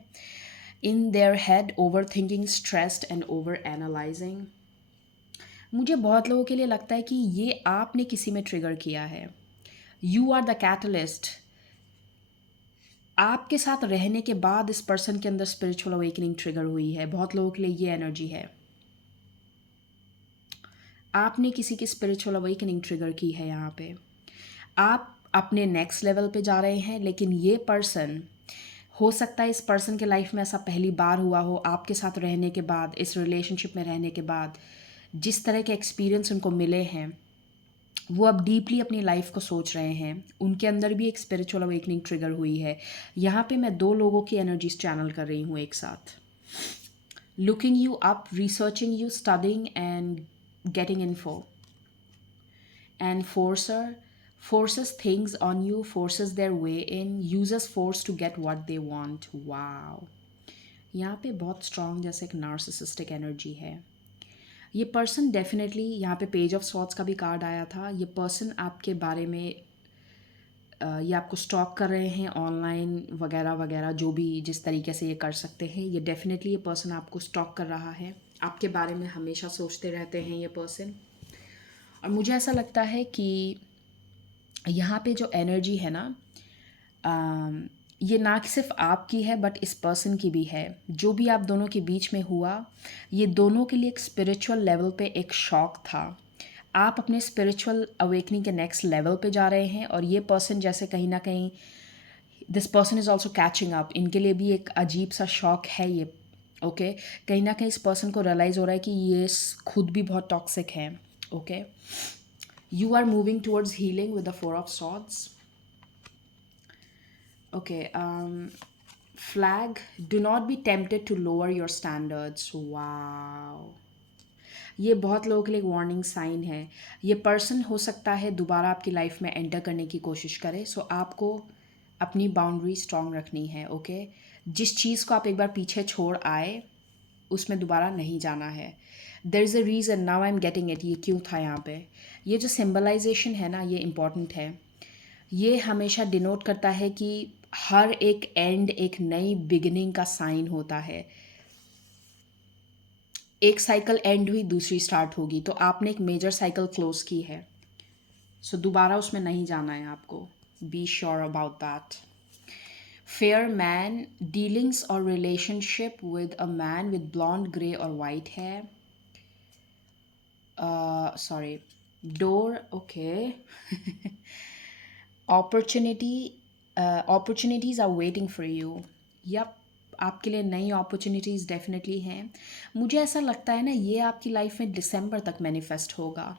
in their head over thinking, stressed and over analysing. मुझे बहुत लोगों के लिए लगता है कि ये आपने किसी में ट्रिगर किया है। You are the catalyst. आपके साथ रहने के बाद इस पर्सन के अंदर स्पिरिचुअल अवेकनिंग ट्रिगर हुई है। बहुत लोगों के लिए ये एनर्जी है। आपने किसी की स्पिरिचुअल अवेकनिंग ट्रिगर की है। यहाँ पे आप अपने नेक्स्ट लेवल पे जा रहे हैं, लेकिन ये पर्सन, हो सकता है इस पर्सन के लाइफ में ऐसा पहली बार हुआ हो, आपके साथ रहने के बाद, इस रिलेशनशिप में रहने के बाद जिस तरह के एक्सपीरियंस उनको मिले हैं, वो अब डीपली अपनी लाइफ को सोच रहे हैं। उनके अंदर भी एक स्पिरिचुअल अवेकनिंग ट्रिगर हुई है। यहाँ पे मैं 2 लोगों की एनर्जीज चैनल कर रही हूँ एक साथ। Looking you up, researching you, studying and getting info. And forces things on you, forces their way in, uses force to get what they want. Wow. यहाँ पे बहुत स्ट्रॉन्ग जैसे एक नार्सिसिस्टिक एनर्जी है। ये पर्सन डेफिनेटली, यहाँ पे page of swords का भी कार्ड आया था, ये पर्सन आपके बारे में ये आपको स्टॉक कर रहे हैं ऑनलाइन वगैरह वगैरह, जो भी जिस तरीके से ये कर सकते हैं। ये डेफिनेटली ये पर्सन आपको स्टॉक कर रहा है, आपके बारे में हमेशा सोचते रहते हैं ये पर्सन। और मुझे ऐसा लगता है कि यहाँ पे जो एनर्जी है ना, ये ना कि सिर्फ आपकी है बट इस पर्सन की भी है। जो भी आप दोनों के बीच में हुआ, ये दोनों के लिए एक स्पिरिचुअल लेवल पे एक शॉक था। आप अपने स्पिरिचुअल अवेकनिंग के नेक्स्ट लेवल पे जा रहे हैं, और ये पर्सन जैसे कहीं ना कहीं this person is also catching up, इनके लिए भी एक अजीब सा शॉक है ये। ओके कहीं ना कहीं इस पर्सन को रियलाइज़ हो रहा है कि ये खुद भी बहुत टॉक्सिक है। Okay you are moving towards healing with the 4 of swords. Okay, flag, do not be tempted to lower your standards. Wow. ये बहुत लोगों के लिए एक वार्निंग साइन है। ये पर्सन हो सकता है दोबारा आपकी लाइफ में एंटर करने की कोशिश करे, सो आपको अपनी बाउंड्री स्ट्रॉन्ग रखनी है। ओके जिस चीज़ को आप एक बार पीछे छोड़ आए, उसमें दोबारा नहीं जाना है। There is a reason, now I am getting it, ये क्यों था यहाँ पे। ये जो सिम्बलाइजेशन है ना, ये इम्पॉर्टेंट है। ये हमेशा डिनोट करता है कि हर एक एंड एक नई बिगिनिंग का साइन होता है। एक साइकिल एंड हुई, दूसरी स्टार्ट होगी, तो आपने एक मेजर साइकिल क्लोज की है, सो दोबारा उसमें नहीं जाना है आपको। Be sure about that. Fair man, dealings और relationship with a man with blond grey और वाइट है। Sorry, door, okay opportunities are waiting for you. Yup, आपके लिए नई अपॉर्चुनिटीज़ डेफिनेटली हैं। मुझे ऐसा लगता है ना, ये आपकी लाइफ में दिसंबर तक मैनिफेस्ट होगा।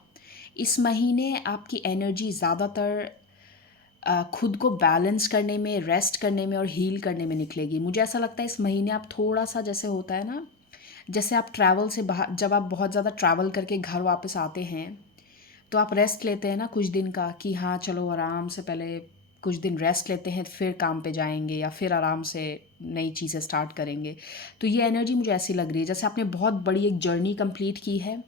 इस महीने आपकी एनर्जी ज़्यादातर खुद को बैलेंस करने में, रेस्ट करने में और हील करने में निकलेगी। मुझे ऐसा लगता है इस महीने आप थोड़ा सा, जैसे होता है ना, जैसे आप ट्रैवल से बाहर, जब आप बहुत ज़्यादा ट्रैवल करके घर वापस आते हैं तो आप रेस्ट लेते हैं ना कुछ दिन का, कि हाँ चलो आराम से पहले कुछ दिन रेस्ट लेते हैं, फिर काम पे जाएंगे या फिर आराम से नई चीज़ें स्टार्ट करेंगे। तो ये एनर्जी मुझे ऐसी लग रही है जैसे आपने बहुत बड़ी एक जर्नी कंप्लीट की है,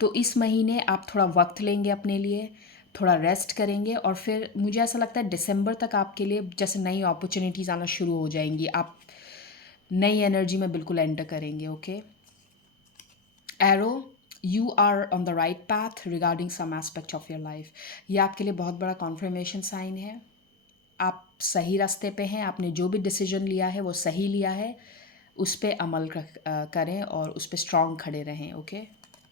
तो इस महीने आप थोड़ा वक्त लेंगे अपने लिए, थोड़ा रेस्ट करेंगे, और फिर मुझे ऐसा लगता है दिसंबर तक आपके लिए जैसे नई अपॉर्चुनिटीज़ आना शुरू हो जाएंगी, आप नई एनर्जी में बिल्कुल एंटर करेंगे। Okay arrow, you are on the right path regarding some aspect of your life. ये आपके लिए बहुत बड़ा कॉन्फर्मेशन साइन है, आप सही रास्ते पे हैं, आपने जो भी डिसीजन लिया है वो सही लिया है, उस पर अमल करें और उस पर स्ट्रॉन्ग खड़े रहें। Okay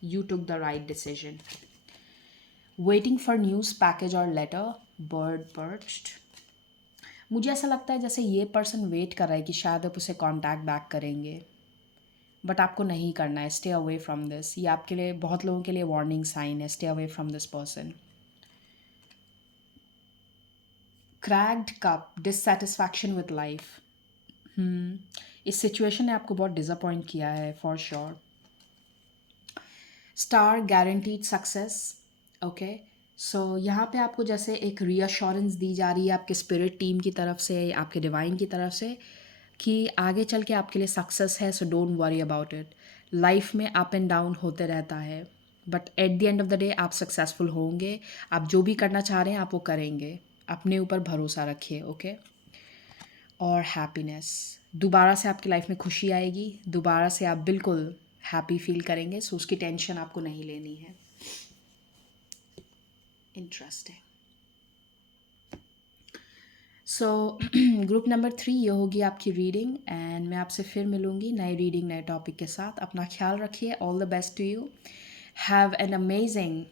you took the right decision. Waiting for news, package और लेटर, बर्ड बर्स्ट। मुझे ऐसा लगता है जैसे ये पर्सन वेट कर रहा है कि शायद आप उसे कांटेक्ट बैक करेंगे, बट आपको नहीं करना है। Stay away from this. ये आपके लिए, बहुत लोगों के लिए वार्निंग साइन है। Stay away from this person. Cracked cup, dissatisfaction with life. इस सिचुएशन ने आपको बहुत डिसअपॉइंट किया है for sure. Star, guaranteed success. Okay so यहाँ पे आपको जैसे एक रीअश्योरेंस दी जा रही है आपके स्पिरिट टीम की तरफ से, आपके डिवाइन की तरफ से, कि आगे चल के आपके लिए सक्सेस है, so don't worry about it. Life में अप एंड डाउन होते रहता है, but at the end of the day आप सक्सेसफुल होंगे। आप जो भी करना चाह रहे हैं आप वो करेंगे, अपने ऊपर भरोसा रखिए। ओके और हैप्पीनेस, दोबारा से आपकी लाइफ में खुशी आएगी, दोबारा से आप बिल्कुल हैप्पी फील करेंगे, सो उसकी टेंशन आपको नहीं लेनी है। इंटरेस्टिंग। सो ग्रुप नंबर 3 ये होगी आपकी रीडिंग, एंड मैं आपसे फिर मिलूँगी नई रीडिंग, नए टॉपिक के साथ। अपना ख्याल रखिए। All the best to you. Have an amazing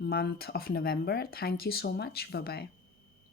month of November. Thank you so much. Bye bye.